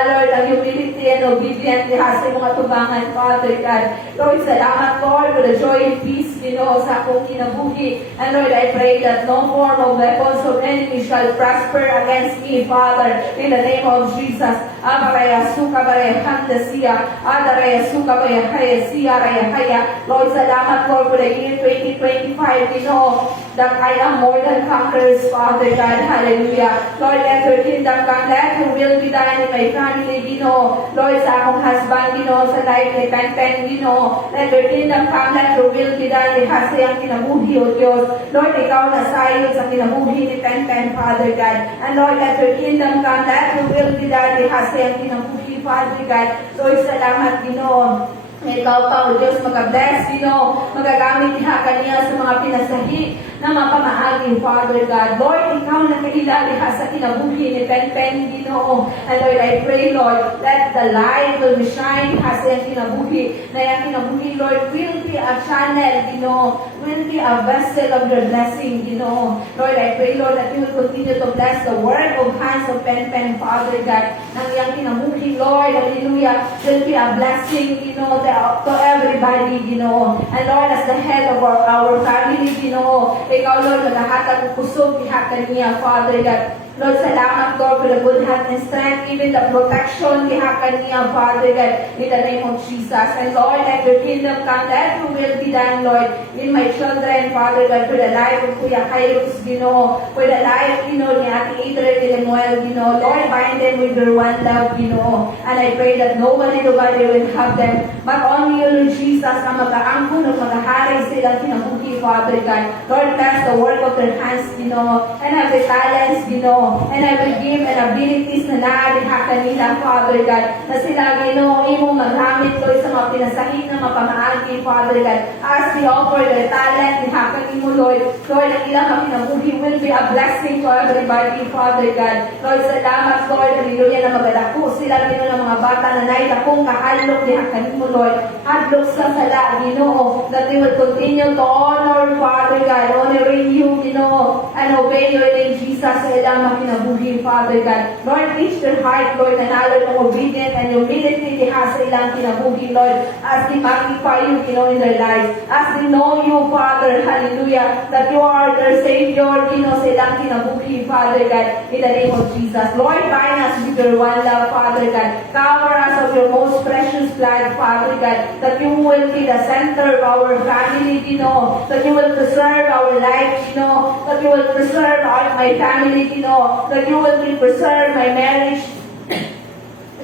Lord, ang humility and obedience sa mga tubangan, Father God. Lord, salamat, Lord, for the joy and peace, Ginoo, sa akong kinabuhi. And Lord, I pray that no form of weapons of enemy shall prosper against me, Father, in the name of Jesus. Amaraya suka baraya handa siya, adaraya suka baraya haya siya raya haya. Lord, salamat Lord for the year 2025, Ginoo, that I am more than conquerors, Father God. Hallelujah. Lord, let your kingdom come, let your will be done in my family, Ginoo. Lord, sa akong husband, Ginoo, sa life ni Tenten, Ginoo. Let your kingdom come, let your will be done. Liha sa iyang kinabuhi, O Diyos. Lord, ikaw na sayo sa kinabuhi ni Tenten, Father God. And Lord, let your kingdom come, let your will be done. Liha sa iyang kinabuhi, Father God. Lord, salamat, Ginoo. Ikaw pa, O Diyos, mag-bless, Ginoo. Magagamit niya kaniya sa mga pinasahi na mapamaagi, Father God. Lord, ikaw na kailaliha sa kinabuhi ni Pen, Ginoo. And Lord, I pray, Lord, let the light will shine ha sa iyang kinabuhi. Na iyang kinabuhi, Lord, will be a channel, Ginoo. Will be a vessel of your blessing, Ginoo. Lord, I pray, Lord, that you will continue to bless the work of hands of Pen, Father God. Nang iyang kinabuhi, Lord, hallelujah, will be a blessing, Ginoo, to everybody, Ginoo. And Lord, as the head of our family, Ginoo, ikaw, Lord, maghahatag ng kusog, ihatan niya, Father God. Lord, salamat, Lord, for the good health and strength, even the protection, ihatan niya, Father God, in the name of Jesus. And Lord, let your kingdom come, let your will be done, Lord, in my children, Father God, for the life of Kuya Kairos, Ginoo, for the life, Ginoo, ni Ate Adrian de Lemuel, Ginoo. Lord, bind them with your one love, Ginoo. And I pray that nobody will have them, but only you, Lord Jesus, na mag-aangkon o mag-ahari silang kinabuhi, Father God. Lord, bless the work of their hands, Ginoo, and have the talents, Ginoo, and I will give and abilities na naaliha kanila, Father God, na sila, Ginoo, imong magamit, Lord, sa mga pinasahit na mapamaagi, Father God, as they offer their talent, ihakan mo, Lord, Lord, ang ilang kinabuhi will be a blessing to everybody, Father God. Lord, salamat, Lord, hallelujah, na magalako sila, Ginoo, ng mga bata na nailakong kahalok, ihakan mo, Lord, hadlok sa sala, Ginoo, that they will continue to honor, Father God, honoring you, Ginoo, and obey your name, Jesus, sa ilang kinabuhi, Father God. Lord, reach their heart, Lord, na nalo ng obedient and humility diha sa ilang kinabuhi, Lord, as they magnify you, Ginoo, in their lives, as they know you, Father, hallelujah, that you are their Savior, Ginoo, sa ilang kinabuhi, Father God, in the name of Jesus. Lord, bind us with your one love, Father God. Cover us of your most precious blood, Father God, that you will be the center of our family, Ginoo, that you will preserve our life, Ginoo, that you will preserve my family, Ginoo, that you will preserve my marriage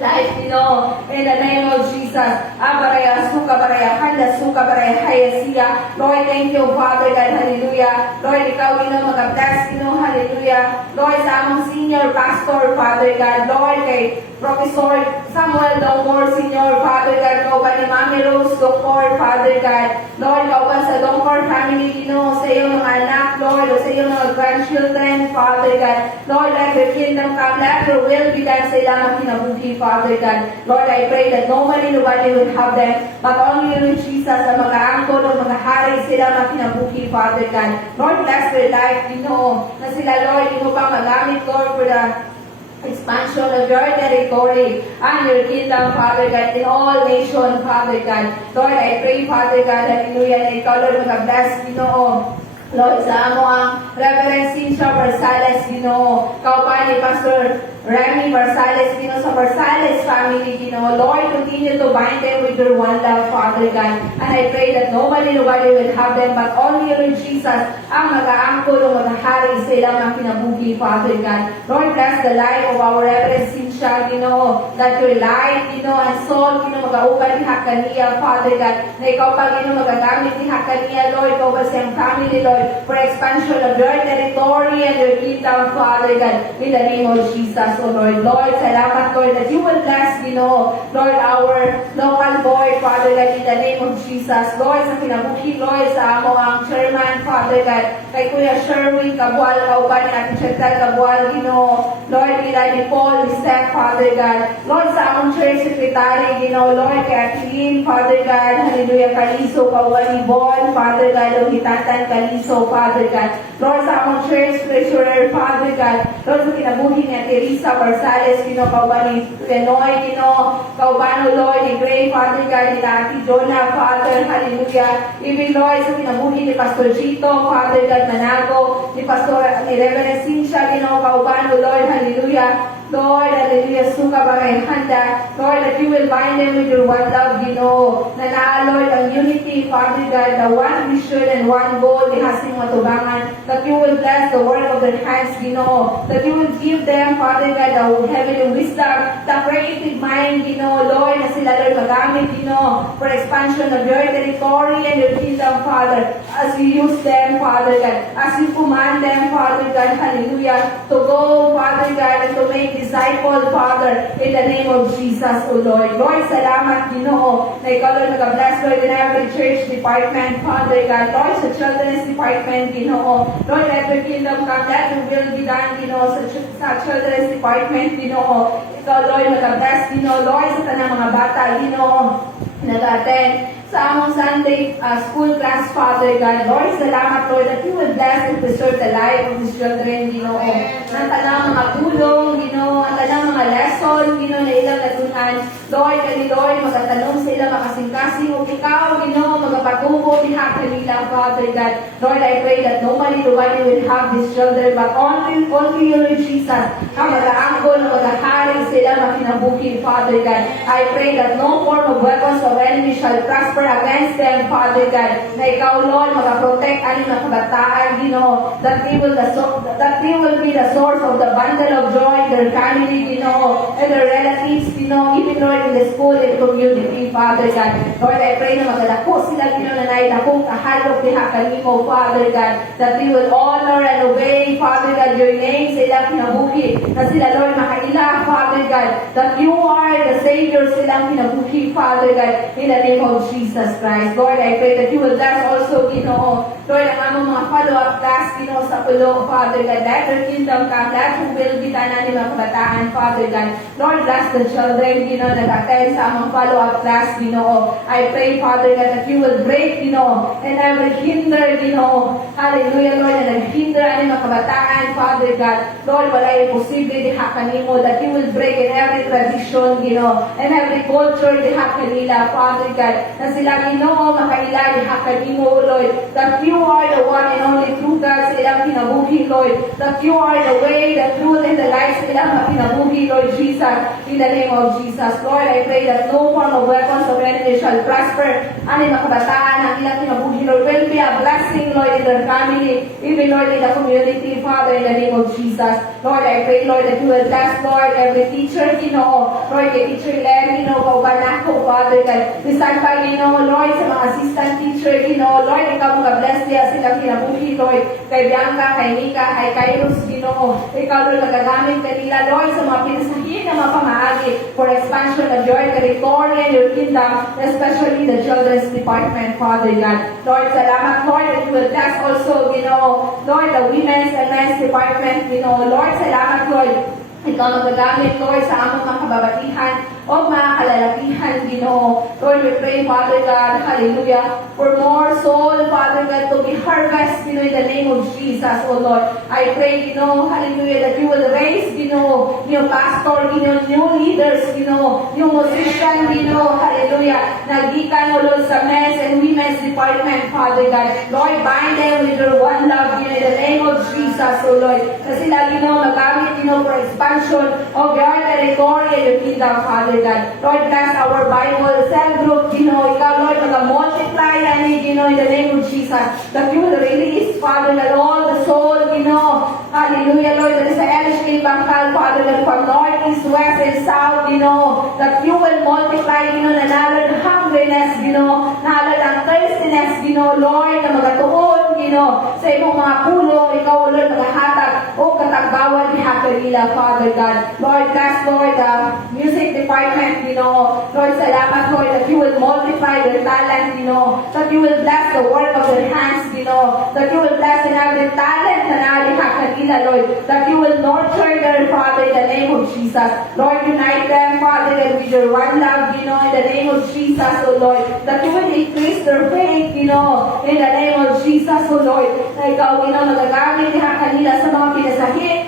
life, Ginoo, in the name of Jesus. Abaraya, suka, baraya, handa, suka, baraya, haya, siya. Lord, thank you, Father God, hallelujah. Lord, ikaw, Ginoo, mag-bless, Ginoo, hallelujah. Lord, sa among senior pastor, Father God, Lord, kay Professor Samuel Dongor, Senior, Father God, ikaw ba ni Mami Rose Dongor, Father God, Lord, ikaw ba sa Dongor family, Ginoo, sa iyong mga anak, Lord, o sa iyong mga grandchildren, Father God, Lord, let your kingdom come, let your will be done sa ilang kinabuhi, Father God. Lord, I pray that nobody will have them, but only you, Jesus, ang mag-aangkon o mag-ahari sila kinabuhi, Father God. Lord, bless their life, Ginoo, na sila, Lord, imo pa magamit, Lord, for the expansion of your territory and your kingdom, Father God, in all nations, Father God. Lord, I pray, Father God, hallelujah, na ikaw, Lord, mag-bless, Ginoo. Lord, sa amo ang Reverend Cynthia Barsales, Ginoo, kaupan ni Pastor Remy Barsales, Ginoo, sa Barsales family, Ginoo. Lord, continue to bind them with your one love, Father God. And I pray that nobody will have them, but only you, Jesus, ang mag-aangkol o mag-ahari sa ilang mga kinabuhi, Father God. Lord, bless the life of our Reverend Cynthia, Ginoo, that your light, Ginoo, and soul, Ginoo, mag-auban ni Hakaniya, Father God, na ikaw pa, Ginoo, magagamit ni Hakaniya, Lord, ikaw ba siyang family, Lord, for expansion of your territory and your kingdom, Father God, in the name of Jesus, O Lord. Lord, salamat, Lord, that you will bless, Ginoo, Lord, our local board, Father God, in the name of Jesus. Lord, sa kinabuhi, Lord, sa amo ang chairman, Father God, kay Kuya Sherwin Cabual, kauban ni Ate Chantal Cabual, Ginoo, Lord, ila ni Paul, Steph, Father God, Lord, sa among church secretary, Ginoo, Lord, kay Ate Lynn, Father God, hallelujah, Kaliso, kauban ni Bon, Father God, o hitatan Kaliso, Father God, Lord, sa among church treasurer, Father God, Lord, sa kinabuhi ni Ate Risa, Lisa Barsales, kauban ni Lenoy, kauban ni Lord, ni Gray, Father God, ni Ate Jonah, Father, hallelujah. Even Lord, sa kinabuhi ni Pastor Chito, Father God, Manago, ni Pastor, ni Reverend Cynthia, kauban ni Lord, hallelujah. Lord, hallelujah, suka bagay handa. Lord, that you will bind them with your one love, na Lord, ang unity, Father God, the one vision and one goal, ihasing matubangan, that you will bless the work of their hands, that you will give them, Father God, the heavenly wisdom, the creative mind, Lord, na sila, Lord, magamit, for expansion of your territory and your kingdom, Father, as we use them, Father God, as we command them, Father God, hallelujah, to go, Father God, and to make disciple, Father, in the name of Jesus, O Lord. Lord, salamat, na ikaw, Lord, mag-bless, Lord, in every church department, Father God. Lord, sa children's department, Lord, let your kingdom come, let your will be done, sa children's department, ikaw, Lord, mag-bless, Lord, sa tanang mga bata, nag-attend sa among Sunday school class, Father God. Lord, salamat, Lord, that you will bless and preserve the life of these children, ng tanang mga tulong, ang tanang mga lesson, na ilang natunan. Lord, Lord, magatanong sa ilang makasing-kasing, o ikaw, magapatubo, diha kanila, Father God. Lord, I pray that nobody will have these children, but only you, Lord Jesus, ang mag-aanggol, mag-ahari sila, makinabukin, Father God. I pray that no form of weapons of enemy shall prosper against them, Father God. Na ikaw, Lord, mag-protect ang mga kabataan, that they will be the source of the bundle of joy in their family, and their relatives, even, Lord, in the school and community, Father God. Lord, I pray na magalako sila, na naidakong kahalok ni Hakanimo, Father God, that they will honor and obey, Father God, your name sa ilang kinabuhi, na sila, Lord, makaila, Father God, that you are the Savior sa ilang kinabuhi, Father God, in the name of Jesus Christ. Lord, I pray that you will bless also, Lord, ang among mga follow-up class, sa pulo, Father God, let your kingdom come, let your will be done ng mga kabataan, Father God. Lord, bless the children, nag-attend sa among follow-up class, I pray, Father God, that you will break, and every hinder, hallelujah, Lord, na nag-hinder ang mga kabataan, Father God. Lord, wala yung posible diha kanimo, that you will break in every tradition, and every culture diha kanila, Father God, na sila, makaila diha kanimo, Lord, that you are the one and only true God sa ilang kinabuhi, Lord, that you are the way, the truth, and the life sa ilang kinabuhi, Lord Jesus, in the name of Jesus. Lord, I pray that no form of weapons of enemy shall prosper. Ani makabataan ang ilang kinabuhi, Lord, will be a blessing, Lord, in their family, even, Lord, in the community, Father, in the name of Jesus. Lord, I pray, Lord, that you will bless, Lord, every teacher, Lord, the teacher Len, kaubanako, Father God, bisan pa, Lord, sa mga assistant teacher, Lord, ikaw mga bless niya silang kinabuhi, Lord, kay Bianca, kay Nika, kay Kairos, ikaw, Lord, magagamit kanila, Lord, sa mga pinasahin na mga pamaagi for expansion of your territory and your kingdom, especially the children's department, Father God. Lord, salamat, Lord, that you will bless also, Lord, the women's and men's department, Lord, salamat, Lord, ikaw magagamit, Lord, sa among mga kababatihan o mga kalalakihan, Lord, we pray, Father God, hallelujah, for more soul, Father God, to be harvest, in the name of Jesus, O Lord. I pray, hallelujah, that you will raise, new pastor, new leaders, new musician, hallelujah, nagikan, O Lord, sa men's and women's department, Father God. Lord, bind them with your one love, in the name of Jesus, O Lord. Kasi sila, magamit, for expansion of your territory and your kingdom, Father God. Lord, bless our Bible cell group, ikaw, Lord, mag-multiply in the name of Jesus, that you will release, Father God, all the soul, hallelujah, Lord, that is the LHK Bangkal, Father God, from north, east, west, and south, that you will multiply, na nalad hungriness, nalad ang thirstiness, Lord, na magatuon, sa imong mga pulo, ikaw, Lord, magahatag o katagbawan ni Hakarila, Father God. Lord, bless, Lord, the music department, Lord, salamat, Lord, that you will multiply their talent, that you will bless the work of their hands, that you will bless in every talent na nali Hakarila, Lord, that you will nurture their, Father, in the name of Jesus. Lord, unite them, Father, and with your one love, in the name of Jesus, O Lord, that you will increase their faith, in the name of Jesus, O Lord, na ikaw, magagamit ni Hakarila sa mga pinasahit,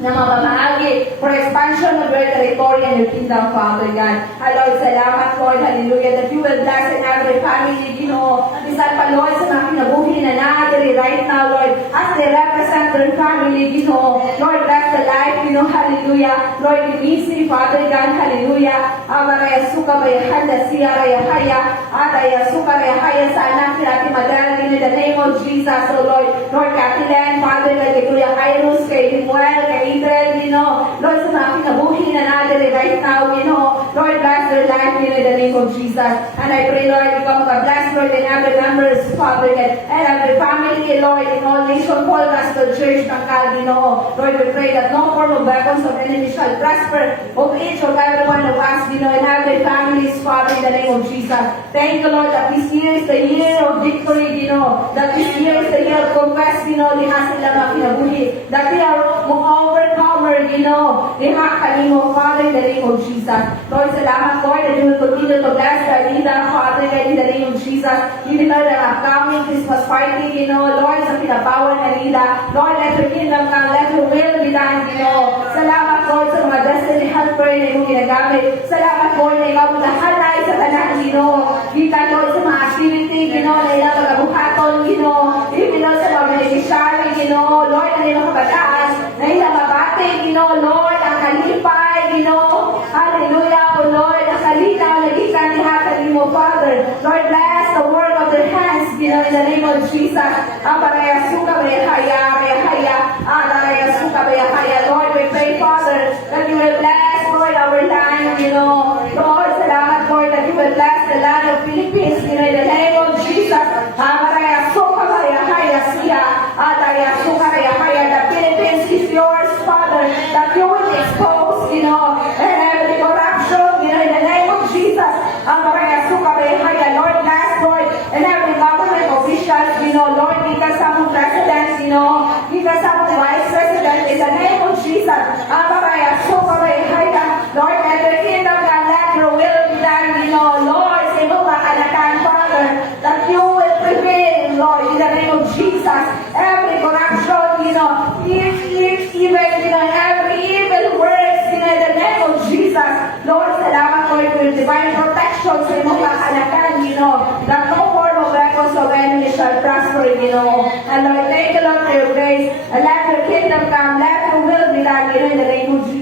na mamamahagi for expansion of your territory and your kingdom, Father God. Lord, salamat, Lord, hallelujah, that you will bless in every family, Ginoo. Bisan pa, Lord, sa mga kinabuhi na natin right now, Lord, as they represent their family, Ginoo. Lord, bless the life, Ginoo, hallelujah. Lord, Nisi, Father God, hallelujah. Amaraya suka bayahanda siya rayahaya. Ataya suka rayahaya sa anak natin madal in the name of Jesus, oh Lord. Lord, Katilan, Father God, kay Kuya Kairos, kay Limuel, kay Israel, Ginoo. Lord, sa mga kinabuhi na natin right now, Ginoo. Lord, bless their life in the name of Jesus. And I pray, Lord, ikaw mag-bless, Lord, in every members, Father God, and every family, Lord, in all nation, Paul Gospel Church, Tangkal, Ginoo. Lord, we pray that no form of weapons of enemy shall prosper of each of every one of us, Ginoo, in every family's, Father, in the name of Jesus. Thank you, Lord, that this year is the year of victory, Ginoo. That this year is the year of conquest, Ginoo, diha sila mga kinabuhi. That we are overcomer, Ginoo. Diha kanimo, Father, in the name of Jesus. Lord, salamat, Lord, that you will continue to bless the leader, Father, in the name of Jesus. Even Lord, the upcoming Christmas party, Ginoo, Lord, sa pinapawan na nila. Lord, let your kingdom come, let your will be done, Ginoo. Salamat, Lord, sa mga destiny helper na iyong ginagamit. Salamat, Lord, na ikaw maghahalay sa tanan, Ginoo. Kita, Lord, sa mga activity, Ginoo, na ilang pagkabuhaton, Ginoo. Even, Lord, sa mga beneficiary, Ginoo, Lord, na ilang kabataan, na ilang mabate, Ginoo, Lord, ang kalipay, Ginoo. Hallelujah, O Lord, ang kalinaw, nagikan ni Hatali mo, Father. Lord, bless the work of their hands, Ginoo, in the name of Jesus. Amaraya suka, bayahaya, bayahaya, amaraya suka, bayahaya. Lord, we pray, Father, that you will bless, Lord, our land, Ginoo. Lord, salamat, Lord, that you will bless the land of Philippines, Ginoo, in the name of Jesus. Amaraya suka, bayahaya, siya, amaraya suka, bayahaya. The Philippines is yours, Father, that you will expose, Ginoo, and every corruption, Ginoo, in the name of Jesus. Amaraya suka, bayahaya. Lord, bless, Lord, and every government officials, Ginoo, Lord, because some presidents, Ginoo, because some vice president, in the name of Jesus. Amaraya suka, bayahaya. Lord, let your kingdom come, let your will be done, Ginoo. Lord, sa iyong mga kanakan, Father, that you will prevail, Lord, in the name of Jesus. Every corruption, Ginoo, evil, Ginoo, every evil words, Ginoo, in the name of Jesus. Lord, salamat, Lord, for your divine protection sa iyong mga kanakan, Ginoo, that no form of weapons of enemy shall prosper, Ginoo. And Lord, thank you, Lord, for your grace, and let your kingdom come, let your will be done, Ginoo, in the name of Jesus.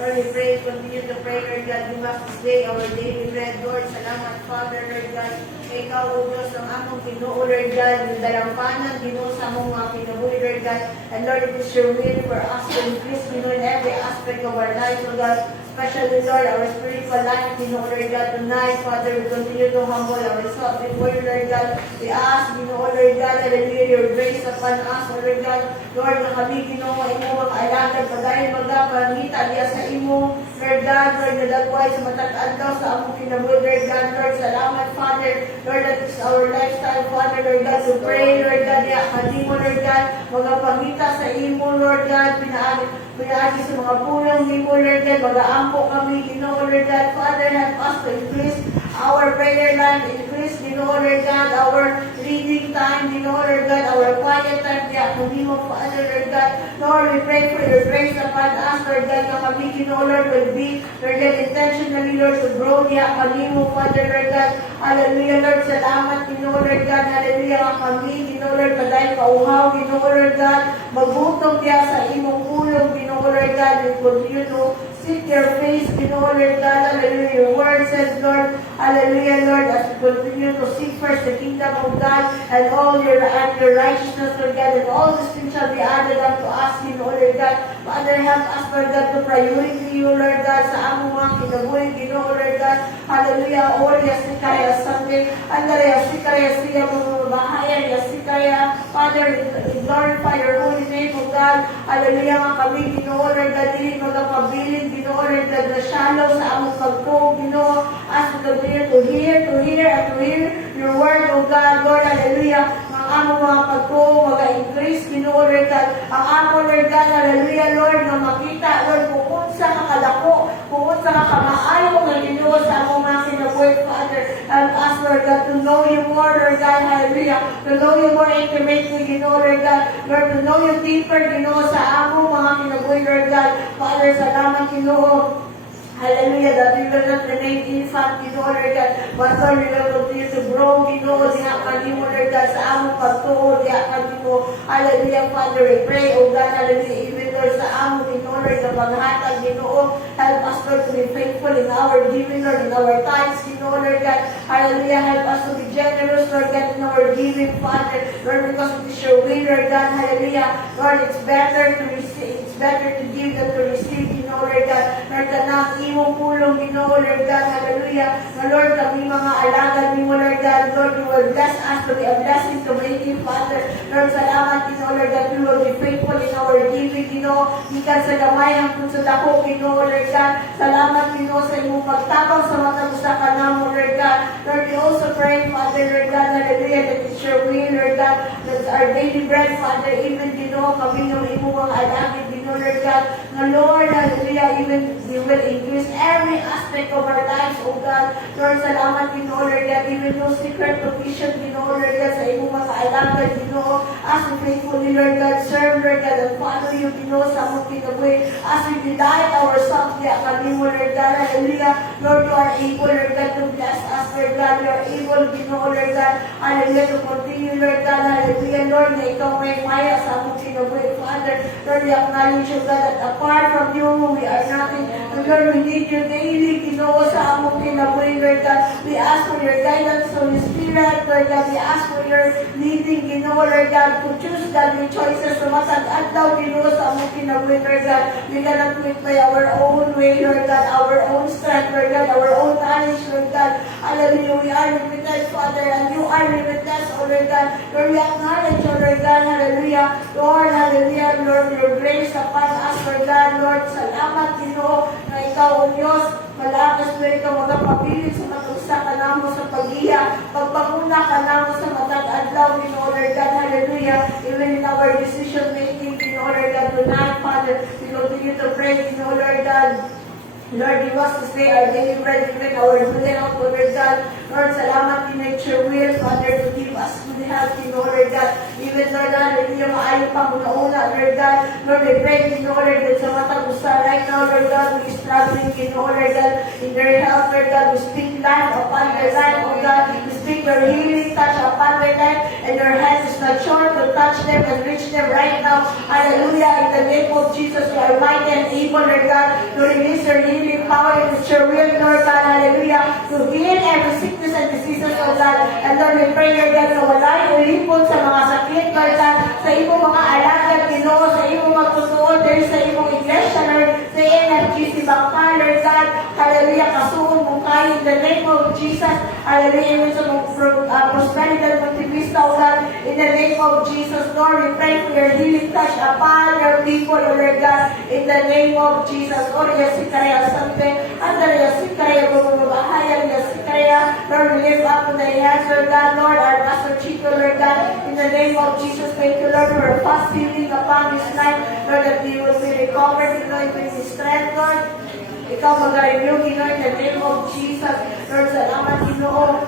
Lord, we pray, continue to pray, Lord God, give us this day our daily bread, Lord. Salamat, Father, Lord God. Ikaw, O Diyos, ang among Ginoo, Lord God, yung dalampanan, Ginoo, sa among mga kinabuhi, Lord God. And Lord, it is your will for us to increase, Ginoo, in every aspect of our life, Lord God. Especially, Lord, our spiritual life, Ginoo, Lord God. Tonight, Father, we continue to humble ourselves before you, Lord God. We ask, Ginoo, Lord God, hallelujah, your grace upon us, Lord God. Lord, na kami, Ginoo, imo ang alagan, pagdahil magpangita diya sa imo, Lord God, Lord, nadagway sa matatag daw sa among kinabuhi, Lord God. Lord, salamat, Father. Lord, that is our lifestyle, Father, Lord God, to pray, Lord God, diya kanimo, Lord God, magpangita sa imo, Lord God, pinaagi sa mga pulang nimo, Lord God, mag-aampo kami, Ginoo, Lord God. Father, help us to increase our prayer life, increase, Ginoo, Lord God, our reading time, Ginoo, Lord God, our quiet time, diya kanimo, Father, Lord God. Lord, we pray for your grace upon us, Lord God, na kami, Ginoo, Lord, will be, Lord God, intentionally, Lord, to grow diya kanimo, Father, Lord God. Hallelujah, Lord, salamat, Ginoo, Lord God, hallelujah, nga kami, Ginoo, Lord, kadahil kauhaw, Ginoo, Lord God, magbutong diya sa imong ulong, Ginoo, Lord God, and continue to seek your face, Ginoo, Lord God, hallelujah, your word says, Lord, hallelujah, Lord, as we continue to seek first the kingdom of God and all your righteousness, Lord God, and all these things shall be added unto us, Ginoo, Lord God. Father, help us, Lord God, to priority you, Lord God, sa among mga kinabuhi, Ginoo, Lord God, hallelujah, all yasikaya Sunday, andare yasikaya siya mga bahayan, yasikaya, Father, glorify your holy name, O God, hallelujah, mga kami, Ginoo, Lord God, dili magpabilin, Ginoo, Lord God, na shallow sa among pagtuog, Ginoo, as we continue to hear, and to hear your word, O God, Lord, hallelujah, ang among mga pagtuog, mag-increase, Ginoo, Lord God, ang among, Lord God, hallelujah, Lord, na makita, Lord, kung unsa ka kadako, kung unsa ka kamaayo, nga Ginoo, sa among mga kinabuhi, Father, help us, Lord God, God, to know you more, Lord God, hallelujah, to know you more intimately, Lord God, Lord, to know you deeper, sa amo, mga kinabuhi, Lord God, Father, salamat, hallelujah, that we will not remain infant, Lord God, but Lord, we will continue to grow, diha kanimo, Lord God, sa among pagtuo, diha kanimo, hallelujah, Father, we pray, oh God, hallelujah, even Lord, sa among, Lord, sa paghatag, help us, Lord, to be faithful in our giving, Lord, in our tithes, Lord God, hallelujah, help us to be generous, Lord God, in our giving, Father, Lord, because it is your will, Lord God, hallelujah, Lord, it's better to receive, it's better to give than to receive, Lord God, Lord, kanang imong pulong, Lord God, hallelujah, na Lord, kami mga alagad mo, Lord God, Lord, you will bless us to be a blessing to many, Father, Lord, salamat, Lord God, we will be faithful in our giving, ikan sa gamay hangtod sa dako, Lord God, salamat, sa imong pagtabang sa matag usa ka namo, Lord God, Lord, we also pray, Father, Lord God, hallelujah, that it's your will, Lord God, that's our daily bread, Father, even, kami yung imong mga alagad, Lord God, na Lord, hallelujah, even we will increase every aspect of our lives, oh God. Lord, salamat, Lord God, even no secret provision, Lord God, sa imong mga alagad, as we faithfully, Lord God, serve, Lord God, and follow you, sa among kinabuhi, as we delight ourselves, kami mo, Lord God, hallelujah, Lord, you are able, Lord God, to bless us, Lord God, you are able, Lord God, hallelujah, to continue, Lord God, hallelujah, Lord, na ikaw may maya sa among kinabuhi, Father, Lord, we acknowledge you, God, that apart from you, we are nothing. And Lord, we need you daily, sa among kinabuhi, Lord God. We ask for your guidance, Holy Spirit, Lord God. We ask for your leading, Lord God, to choose godly choices, sumatag-adlaw, sa among kinabuhi, Lord God. We cannot do it by our own way, Lord God, our own strength, Lord God, our own knowledge, Lord God. Hallelujah, we are limited, Father, and you are limitless, oh Lord God. Lord, we acknowledge, oh Lord God, hallelujah. Lord, hallelujah, Lord, your grace upon us, Lord God, Lord, salamat, na ikaw, O Diyos, malakas na ikaw magapapilit sa matugsa ka namo sa pag-iya, pagpanguna ka namo sa matag-adlaw, Lord God, hallelujah, even in our decision making, Lord God, tonight, Father, we continue to pray, Lord God, Lord, give us this day our daily bread, even our good health, Lord God. Lord, salamat in your will, Father, to give us good health, Lord God. Even, Lord, hallelujah, maayo pa muna una, Lord God. Lord, we pray, Lord, that sa matang usa right now, Lord God, we struggling, Lord God, in their health, Lord God. We speak life upon their life, oh God. We speak your healing touch upon their life, and your hands is not short to touch them and reach them right now. Hallelujah, in the name of Jesus, you are mighty and able, Lord God, to release your healing power in your will, Lord God, hallelujah, to heal every sickness and diseases, oh God. And Lord, we pray, Lord God, na wala yung lipon sa mga sakit, Lord God, sa imong mga alagad, sa imong magtutuon, sa imong iglesia, Lord, sa NFGC Bangka, Lord God, hallelujah, kasuon mong kayo in the name of Jesus, hallelujah, even sa mong prosperity and Montivista, oh God, in the name of Jesus, Lord, we pray for your healing touch upon your people, oh Lord God, in the name of Jesus, Lord, yes, Sikaraya Sante, Andrea Sikaraya Bumabahaya, yes, Sikaraya, Lord, we lift up to the hands, Lord God, Lord, our Pastor Chico, Lord God, in the name of Jesus, thank you, Lord, for a fast healing upon his life, Lord, that he will be recovered, Lord, with his strength, Lord. Ikaw mag-renew, Lord, in the name of Jesus, Lord, salamat, Ginoo,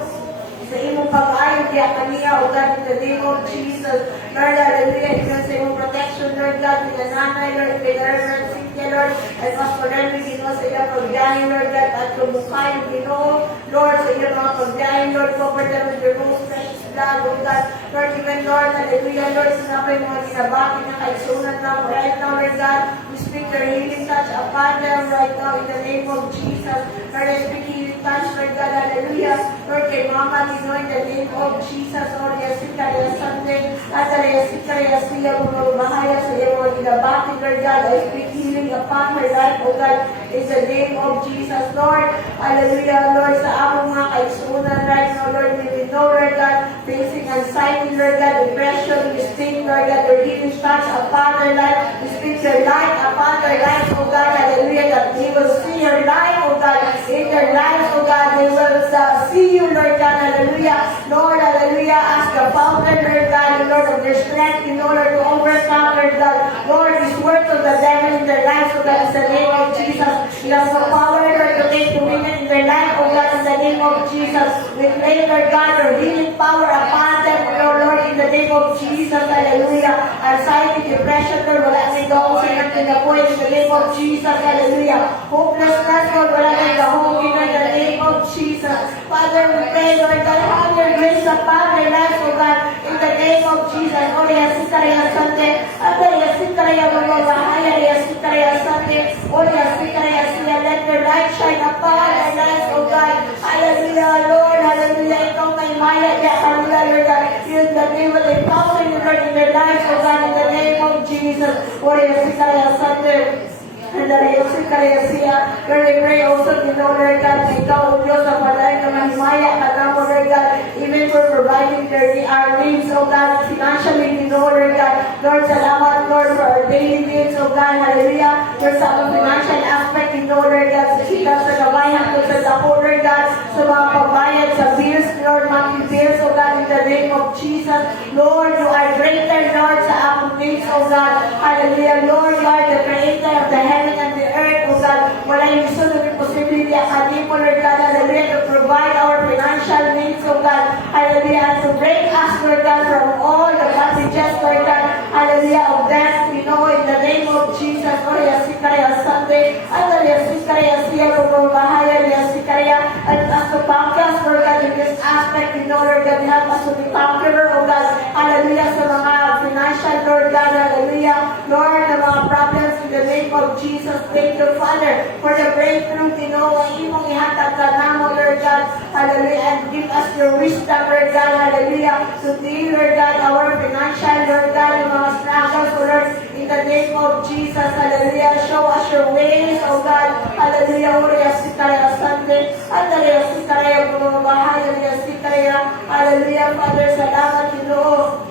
sa imong pag-ayon kaya kaniya, O God, in the name of Jesus, Lord, hallelujah, even sa imong protection, Lord God, with the nanay, Lord, with the Lord, Cynthia, Lord, and Pastor Henry, Ginoo, sa iyong pagbiyahin, Lord God, at kumukay, Ginoo, Lord, sa iyong mga pagbiyahin, Lord, cover them with your most precious blood, O God, Lord, even, Lord, hallelujah, Lord, sinapay mga ginabati na kaisunan na, right now, Lord God, we speak your healing touch upon them right now, in the name of Jesus, Lord, I speak healing touch, Lord God, hallelujah, Lord, kay Mama, Ginoo, in the name of Jesus, Lord, Yasika, Yasande, Atara, Yasika, Yasiya, Bumabahaya, sa iyong mga ginabati, Lord God, I speak healing upon her life, O God, in the name of Jesus, Lord, hallelujah, Lord, sa among mga kaisunan right now, Lord, we know, Lord God, facing anxiety, Lord God, depression, we speak, Lord God, your healing touch upon their life, we speak your light upon their life, O God, hallelujah, that they will see your light, O God, in their lives, O God, they will see you, Lord God, hallelujah, Lord, hallelujah, as the founder, Lord God, Lord, of their strength in order to overcome, Lord God, Lord, this work of the devil in their lives, O God, in the name of Jesus, you have the power, Lord, to take dominion in their life, O God, in the name of Jesus, we pray, name, Lord God, your healing power upon them, Lord, in the name of Jesus, hallelujah. Anxiety, depression, Lord, wala nang gawin sa natin na po, in the name of Jesus, hallelujah. Hopelessness, Lord, wala nang gawin, in the name of Jesus. Father, we pray, Lord God, have your grace upon their lives, oh God, in the name of Jesus. Oh, yes, Sikaraya Sante, Abba, yes, Sikaraya Mamahaya, yes, Sikaraya Sante, oh, yes, Sikaraya Siya, let your light shine upon their lives, oh God. Hallelujah, Lord, hallelujah. Ikaw may maya, yeah, hallelujah, Lord God. In the name of the power in their lives, oh God, in the name of Jesus. Oh, yes, Sikaraya Sante. And that I also siya. Lord, I pray also, you know, Lord God, na ikaw, O Diyos, sa palay na mahimaya ka na mo, Lord God, even for providing our needs, O God, financially, you know, Lord God. Lord, salamat, Lord, for our daily needs, O God, hallelujah. Lord, sa ang financial aspect, you know, Lord God, sa kita, sa kabayan, sa dako, Lord God, sa mga pagbayad, sa bills, Lord, monthly bills, O God, in the name of Jesus. Lord, you are greater, Lord, sa akong needs, O God, hallelujah. Lord, you are the creator of the heaven and the earth, O God. Wala yung sunod yung posibility akadi mo, Lord God, hallelujah, to provide our financial needs, O God, hallelujah, and to break us, Lord God, from all the bondages, Lord God, hallelujah, of death, we know, in the name of Jesus, O Yasikaraya Sunday, and the Yasikaraya Siya, Kumabahaya, Yasikaraya, and us to conquer, Lord God, in this aspect, we know, Lord God, help us to be conqueror, O God, hallelujah, sa mga financial, Lord God, hallelujah, Lord, the mga problems, in the name of Jesus, thank you, Father, for the breakthrough, Tinoa, imong ihatag ka namo, Lord God, hallelujah, and give us your wisdom, Lord God, hallelujah, to deal, Lord God, our financial, Lord God, yung mga struggles, Lord, in the name of Jesus, hallelujah, show us your ways, oh God, hallelujah, Uriya Sikaraya Sunday, hallelujah, Sikaraya Bumabahaya, Sikaraya, hallelujah, Father, salamat, Tinoa,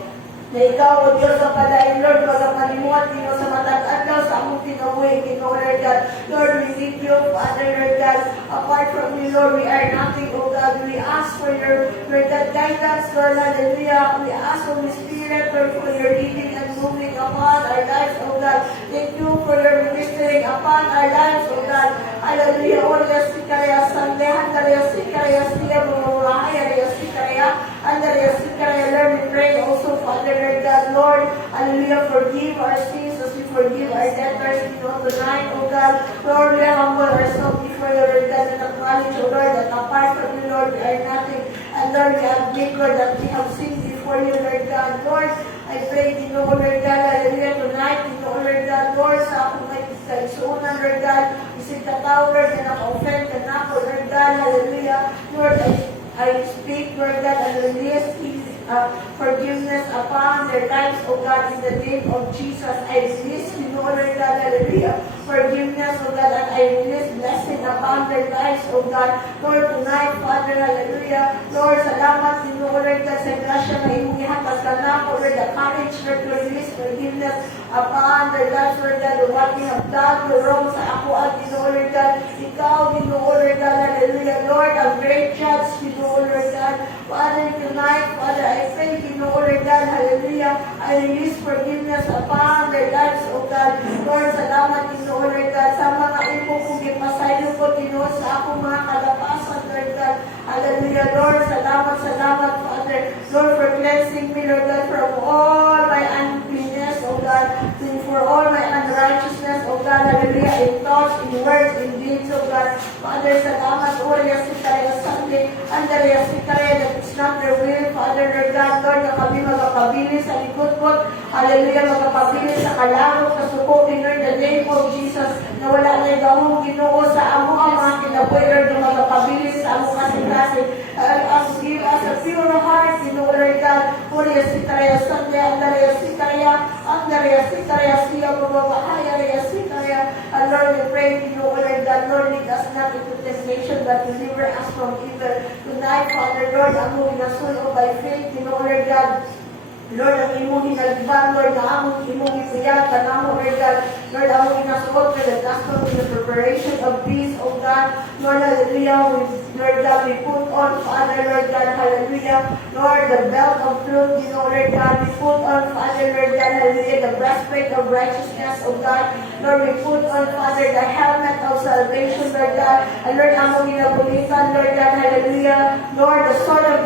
na ikaw, O Diyos, sa palain, Lord, magapanimuat, Tino, sa matag adlaw, sa among tinabuhi, Tino, Lord God. Lord, we need you, Father, Lord God. Apart from you, Lord, we are nothing, O God. We ask for your, Lord God, guidance, Lord, hallelujah. We ask, Holy Spirit, Lord, for your leading and moving upon our lives, O God. Thank you for your ministering upon our lives, O God. Hallelujah. O Diyos, Sikaraya Sunday, Handalaya Sikaraya Siya, Bumahaya, Sikaraya, Handalaya Sikaraya, Lord, we pray also, Father, Lord God, Lord, hallelujah, forgive our sins as we forgive our debtors, you know, tonight, oh God, Lord, we humble ourselves before you, Lord God, and acknowledge, oh Lord, that apart from you, Lord, we are nothing, and Lord, we admit, Lord, that we have sinned before you, Lord God, Lord, I pray, you know, Lord God, hallelujah, tonight, you know, Lord God, Lord, sa akong may kaisunan, Lord God, isig katao, Lord, na naka-offend ka na ako, Lord God, hallelujah, Lord, I speak, Lord God, and release forgiveness upon their lives, O God, in the name of Jesus. I release, you know, Lord God, hallelujah, forgiveness, O God, and I release blessing upon their lives, O God. Lord, tonight, Father, hallelujah, Lord, salamat, you know, Lord God, sa grasya na iyong ihatas ka na, Lord, the courage, Lord, to release forgiveness upon their lives, Lord God, what we have done, the wrong sa ako, at you know, Lord God, ikaw, you know, Lord God, hallelujah, Lord, a great judge, you know, Lord God, Father, tonight, Father, I pray, you know, Lord God, hallelujah, I release forgiveness upon their lives, O God, Lord, salamat, you know, Lord God, sa mga imo kong ipasayo ko, you know, sa akong mga kalapasan, Lord God, hallelujah, Lord, salamat, Father, Lord, for cleansing me, Lord God, from all my uncleanness, O God, for all my unrighteousness, O God, hallelujah, in thoughts, in words, in deeds, O God, Father, salamat, O Yasikaraya Sunday, and the Yasikaraya, that it's not their will, Father, Lord God, Lord, na kami magpapabili sa likod-kot, hallelujah, magpapabili sa kalangot, na sukutin, Lord, the name of Jesus, na wala na yung gahong Ginoo sa amo ang mga kinabuhi, Lord, na magpapabili sa amo kasi-kasi, give us a pure heart, you know, Lord God, O Yasikaraya Sunday, and the Yasikaraya, and the Yasikaraya Siya, Bumabahaya, Yasikaraya, and Lord, we pray, you know, Lord God, Lord, lead us not into temptation, but deliver us from evil. Tonight, Father, Lord, ang mong nasulo by faith, you know, Lord God, Lord, ang imong hinagban, Lord, na among imong ipuyat, na among, Lord God, Lord, among inasuot for the gospel in the preparation of peace, O God, Lord, hallelujah, Lord God, we put on, Father, Lord God, hallelujah, Lord, the belt of truth, you know, Lord God, we put on, Father, Lord God, hallelujah, the breastplate of righteousness, O God, Lord, we put on, Father, the helmet of salvation, Lord God, and Lord, among inabulitan, Lord God, hallelujah, Lord, the sword of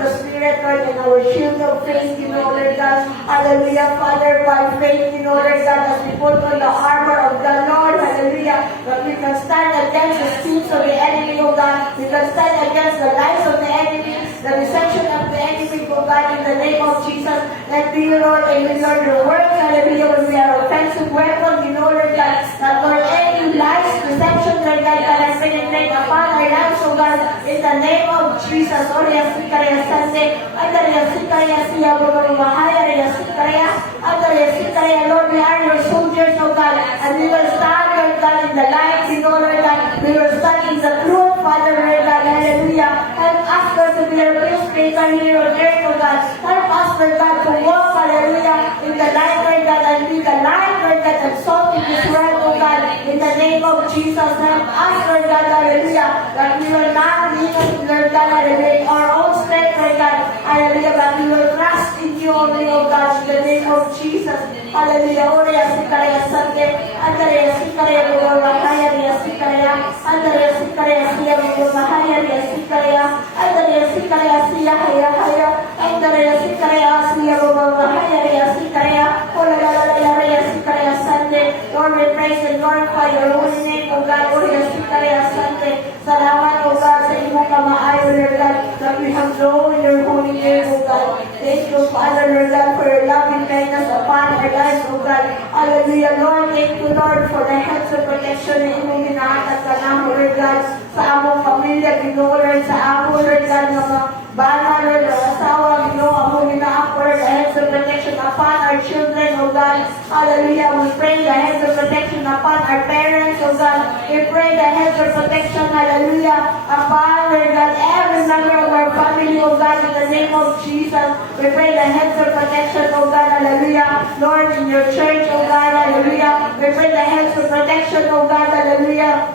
Lord, and our shield of faith, Lord God. Hallelujah, Father, by faith, Lord God, as we put on the armor of the Lord, hallelujah, that we can stand against the schemes of the enemy, oh God. We can stand against the lies of the enemy, the deception of the enemy, oh God, in the name of Jesus. Let be, Lord, and we learn your word, hallelujah, when we are offensive weapon, Lord God, that Lord, any lies, deception, Lord God, that has been made upon our lives, oh God, in the name of Jesus. Oh, yes, we can Sunday. Under your Sikaya, Siya, Mahaya, Sikaya, under your Sikaya, Lord, we are your soldiers, oh God, and we will stand, Lord God, in the light, Lord God, we will stand in the truth, Father, Lord God, hallelujah. Help us, Lord, to be your peacemaker here on earth, oh God. Help us, Lord God, to walk, hallelujah, in the light, Lord God, and be the light, Lord God, and salt in this world, oh God, in the name of Jesus. Help us, Lord God, hallelujah, that we will not lean on, Lord God, hallelujah, our own strength, Lord God, hallelujah, but we will trust in you only, oh God, in the name of Jesus. Hallelujah. Ore asikaraya sande, andare asikaraya bugo mahaya ri asikaraya, andare asikaraya siya bugo mahaya ri asikaraya, andare asikaraya siya haya haya, andare asikaraya siya bugo mahaya ri asikaraya, ola la la la ri asikaraya sande. Lord, we praise and glorify your holy name, O God. Ore asikaraya sande. Salamat, O God, sa imong kamaayo, Lord God, that we have known your holy name, O God. Thank you, Father, Lord God, for your loving kindness upon our lives, O God. Hallelujah, Lord. Thank you, Lord, for the heads of protection na imong ginahatag ka na, Lord God, sa among pamilya, Ginoo, Lord, sa among, Lord God, mga bana, Lord, mga asawa, Ginoo, among ginahatag, Lord, the heads of protection upon our children, O God. Hallelujah, we pray the heads of protection upon our parents, O God. We pray the heads of protection, hallelujah, upon, Lord God, every member of our family, O God, in the name of Jesus. We pray the heads of protection, O God, hallelujah. Lord, in your church, O God, hallelujah. We pray the heads of protection, O God, hallelujah.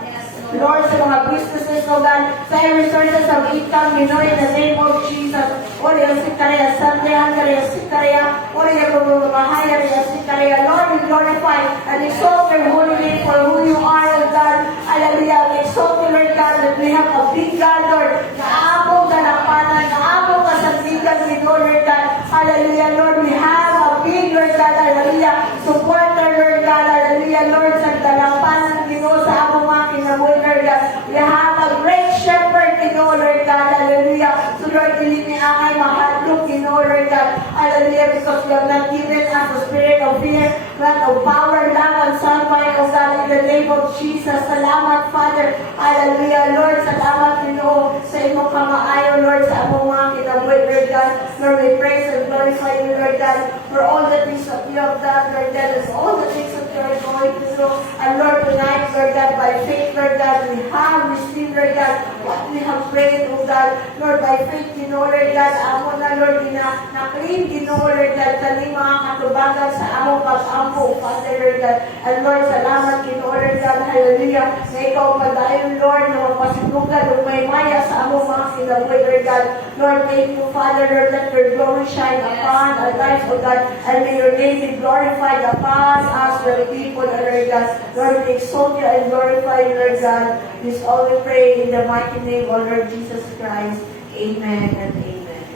Lord, sa mga businesses, O God, sa every sources of income, you know, in the name of Jesus. Ori ang sikaraya, sandayan karaya, sikaraya, ori ang mamahaya, sikaraya. Lord, we glorify and exalt your holy name for who you are, O God. Hallelujah. We exalt you, Lord God, that we have a big God, Lord, na abong kalapanan, na abong kasandigan, we know, Lord God. Hallelujah, Lord, we have a big, Lord God, hallelujah, supporter, Lord God, hallelujah, Lord, sa dalampanan, you know, sa abong mga kinabuhi, Lord God. We have a great shepherd, you know, Lord God, hallelujah. So, Lord, hindi ni angay mahatlog, you know, Lord God, hallelujah, because you have not given us the spirit of fear, but of power, love, and sound mind, O God, in the name of Jesus. Salamat, Father, hallelujah, Lord, salamat, you know, sa imong kamaayo, Lord, sa among mga kinabuhi, Lord God. Lord, we praise and glorify you, Lord God, for all the things that you have done, Lord God, and all the things that you are going to do. And Lord, tonight, Lord God, by faith, Lord God, we have received, Lord God, what we have prayed, O God. Lord, by faith, you know, Lord God, amo na, Lord, na-claim, you know, Lord God, kani mga katubagan sa among pag-ampo, Father, Lord God. And Lord, salamat, you know, Lord God, hallelujah, na ikaw padayon, Lord, na mapasinugan, o may maya sa among mga kinabuhi, Lord God. Lord, thank you, Father, Lord, let your glory shine upon our lives, O God, and may your name be glorified upon us, the people, Lord God. Lord, we exalt you and glorify you, Lord God. This all we pray in the mighty name of Lord Jesus Christ. Amen and amen.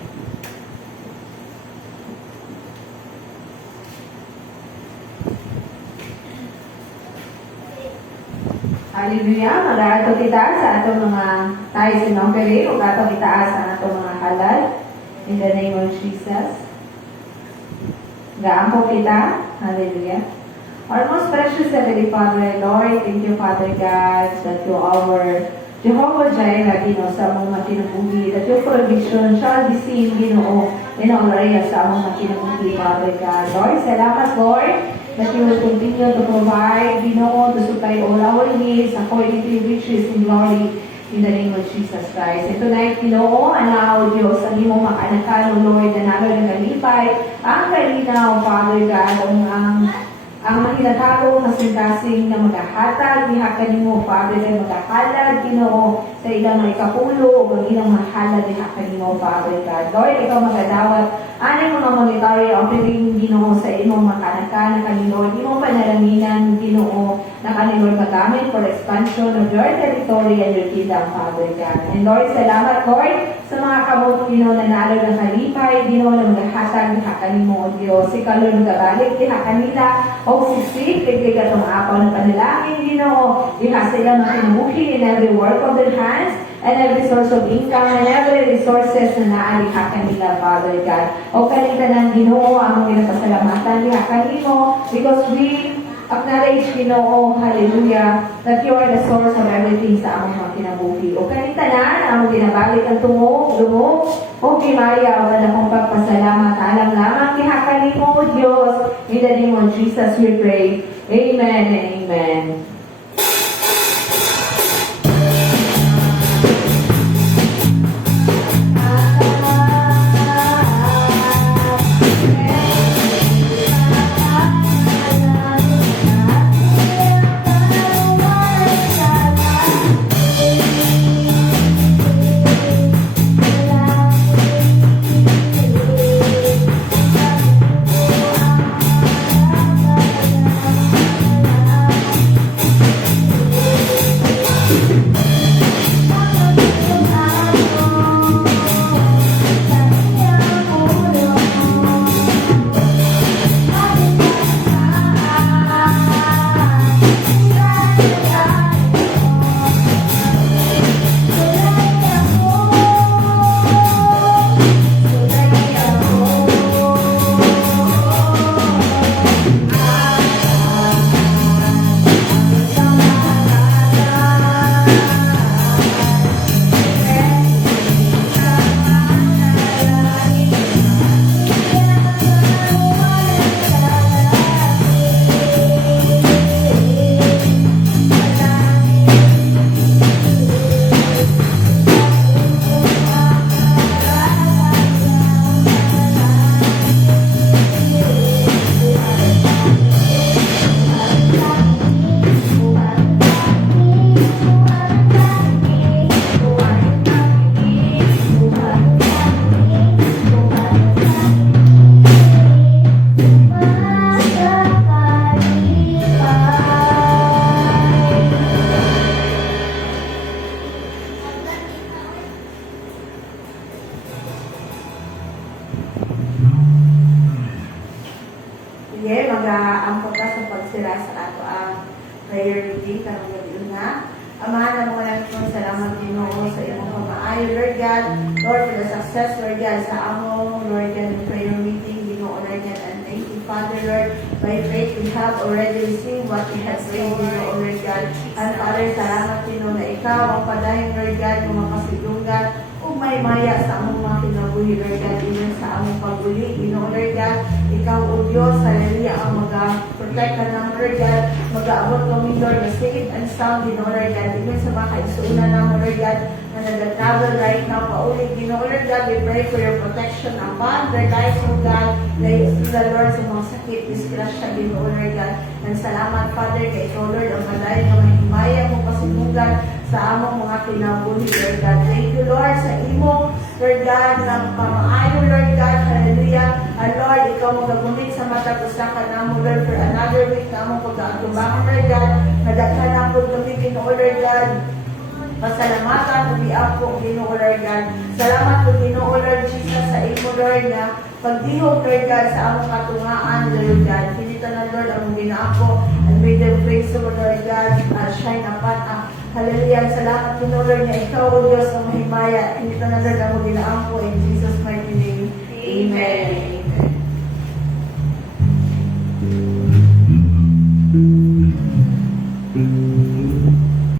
Hallelujah. Mag-aato kita sa atong mga tayo sinongkere o atong itaas sa atong mga halal. In the name of Jesus. Gaampo kita. Hallelujah. Our most precious Heavenly Father, Lord, thank you, Father God, that you are Jehovah Jireh, Ginoo, sa among makinabuhi, that your provision shall be seen, Ginoo, in our area sa among makinabuhi, Father God. Lord, salamat, Lord, that you will continue to provide, Ginoo, to supply all our needs according to your riches in glory, in the name of Jesus Christ. And tonight, Ginoo, anaw, Diyos, ang imong makanakan, Lord, na namin ang kalipay, ang kalinaw, Father God, ang mahinatalo na sintasing na maghahatag, diha kanimo, Father, na maghahalad, Ginoo, sa ilang mga ikapulo, o ang ilang mahalad, diha kanimo, Father God. Lord, ikaw magadawat, anay mga monetary offering, Ginoo, sa imong makanakan, kanino, di mo panalaminan, Ginoo, na kanilor magamit for expansion of your territory and your kingdom, Father God. And Lord, salamat, Lord, sa mga kamot, Ginoo, na naalo ng kalipay, Ginoo, na mga hatag, hakanin mo, O Diyos. Ikaw, Lord, magabalik, diha kanila, o sisik, kay katong apaw ng panalangin, Ginoo, diha sila makinuhi in every work of their hands, and every source of income, and every resources na naaliha kanila, Father God. O kanita ng Ginoo, ang ginapasalamatan, diha kanimo, because we acknowledge, Ginoo, hallelujah, that you are the source of everything sa among mga kinabuhi. O kanita na, among ginabalik ang tungog, lumog, o kimaya, o na kong pagpasalamat, alam lamang, kihakali mo, Diyos, in the name of Jesus we pray. Amen and amen. Sige, mag-aampo ka sa pagsira sa ato ang prayer meeting karong gabi na. Amahan na mga lang po, salamat Ginoo sa imong pamaayo, Lord God. Lord, for the success, Lord God, sa among, Lord God, prayer meeting, Ginoo, Lord God, and thank you, Father, Lord. By faith, we have already received what we have prayed, Ginoo, Lord God. And Father, salamat Ginoo na ikaw ang padayon, Lord God, ng mga kasidungan, kung may maya sa among mga kinabuhi, Lord God, iyon sa among pag-uli, Ginoo, Lord God. Ikaw, O Diyos, hallelujah, ang mag-protect ka ng Lord God, mag-aabot kami, Lord, na safe and sound, Ginoo, Lord God, even sa mga kaisunan namin, Lord God, na nag-travel right now, paulit, Ginoo, Lord God, we pray for your protection upon their lives, O God, na the Lord, sa mga sakit, disgrasya, Ginoo, Lord God, and salamat, Father, kay ikaw, Lord, ang padayon na mahimaya mo pasimugan sa among mga kinabuhi, Lord God. Thank you, Lord, sa imo, Lord God, ng pamaayo, Lord God, hallelujah. And Lord, ikaw magagunit sa mata ko sa kanamo, Lord, for another week na among pagkaatubangan, Lord God. Nadaghan na po kami, Ginoo, Lord God. Pasalamatan po ako, Ginoo, Lord God. Salamat po, Ginoo, Lord Jesus, sa imo, Lord, na pagdihog, Lord God, sa among katungaan, Lord God. Pinita na, Lord, ang ginako, and may them praise the Lord God, shine upon us. Hallelujah. Salamat po, Lord, na ikaw, O Diyos, ang mahimaya. Pinita na, Lord, ang ginako, in Jesus' mighty name. Amen.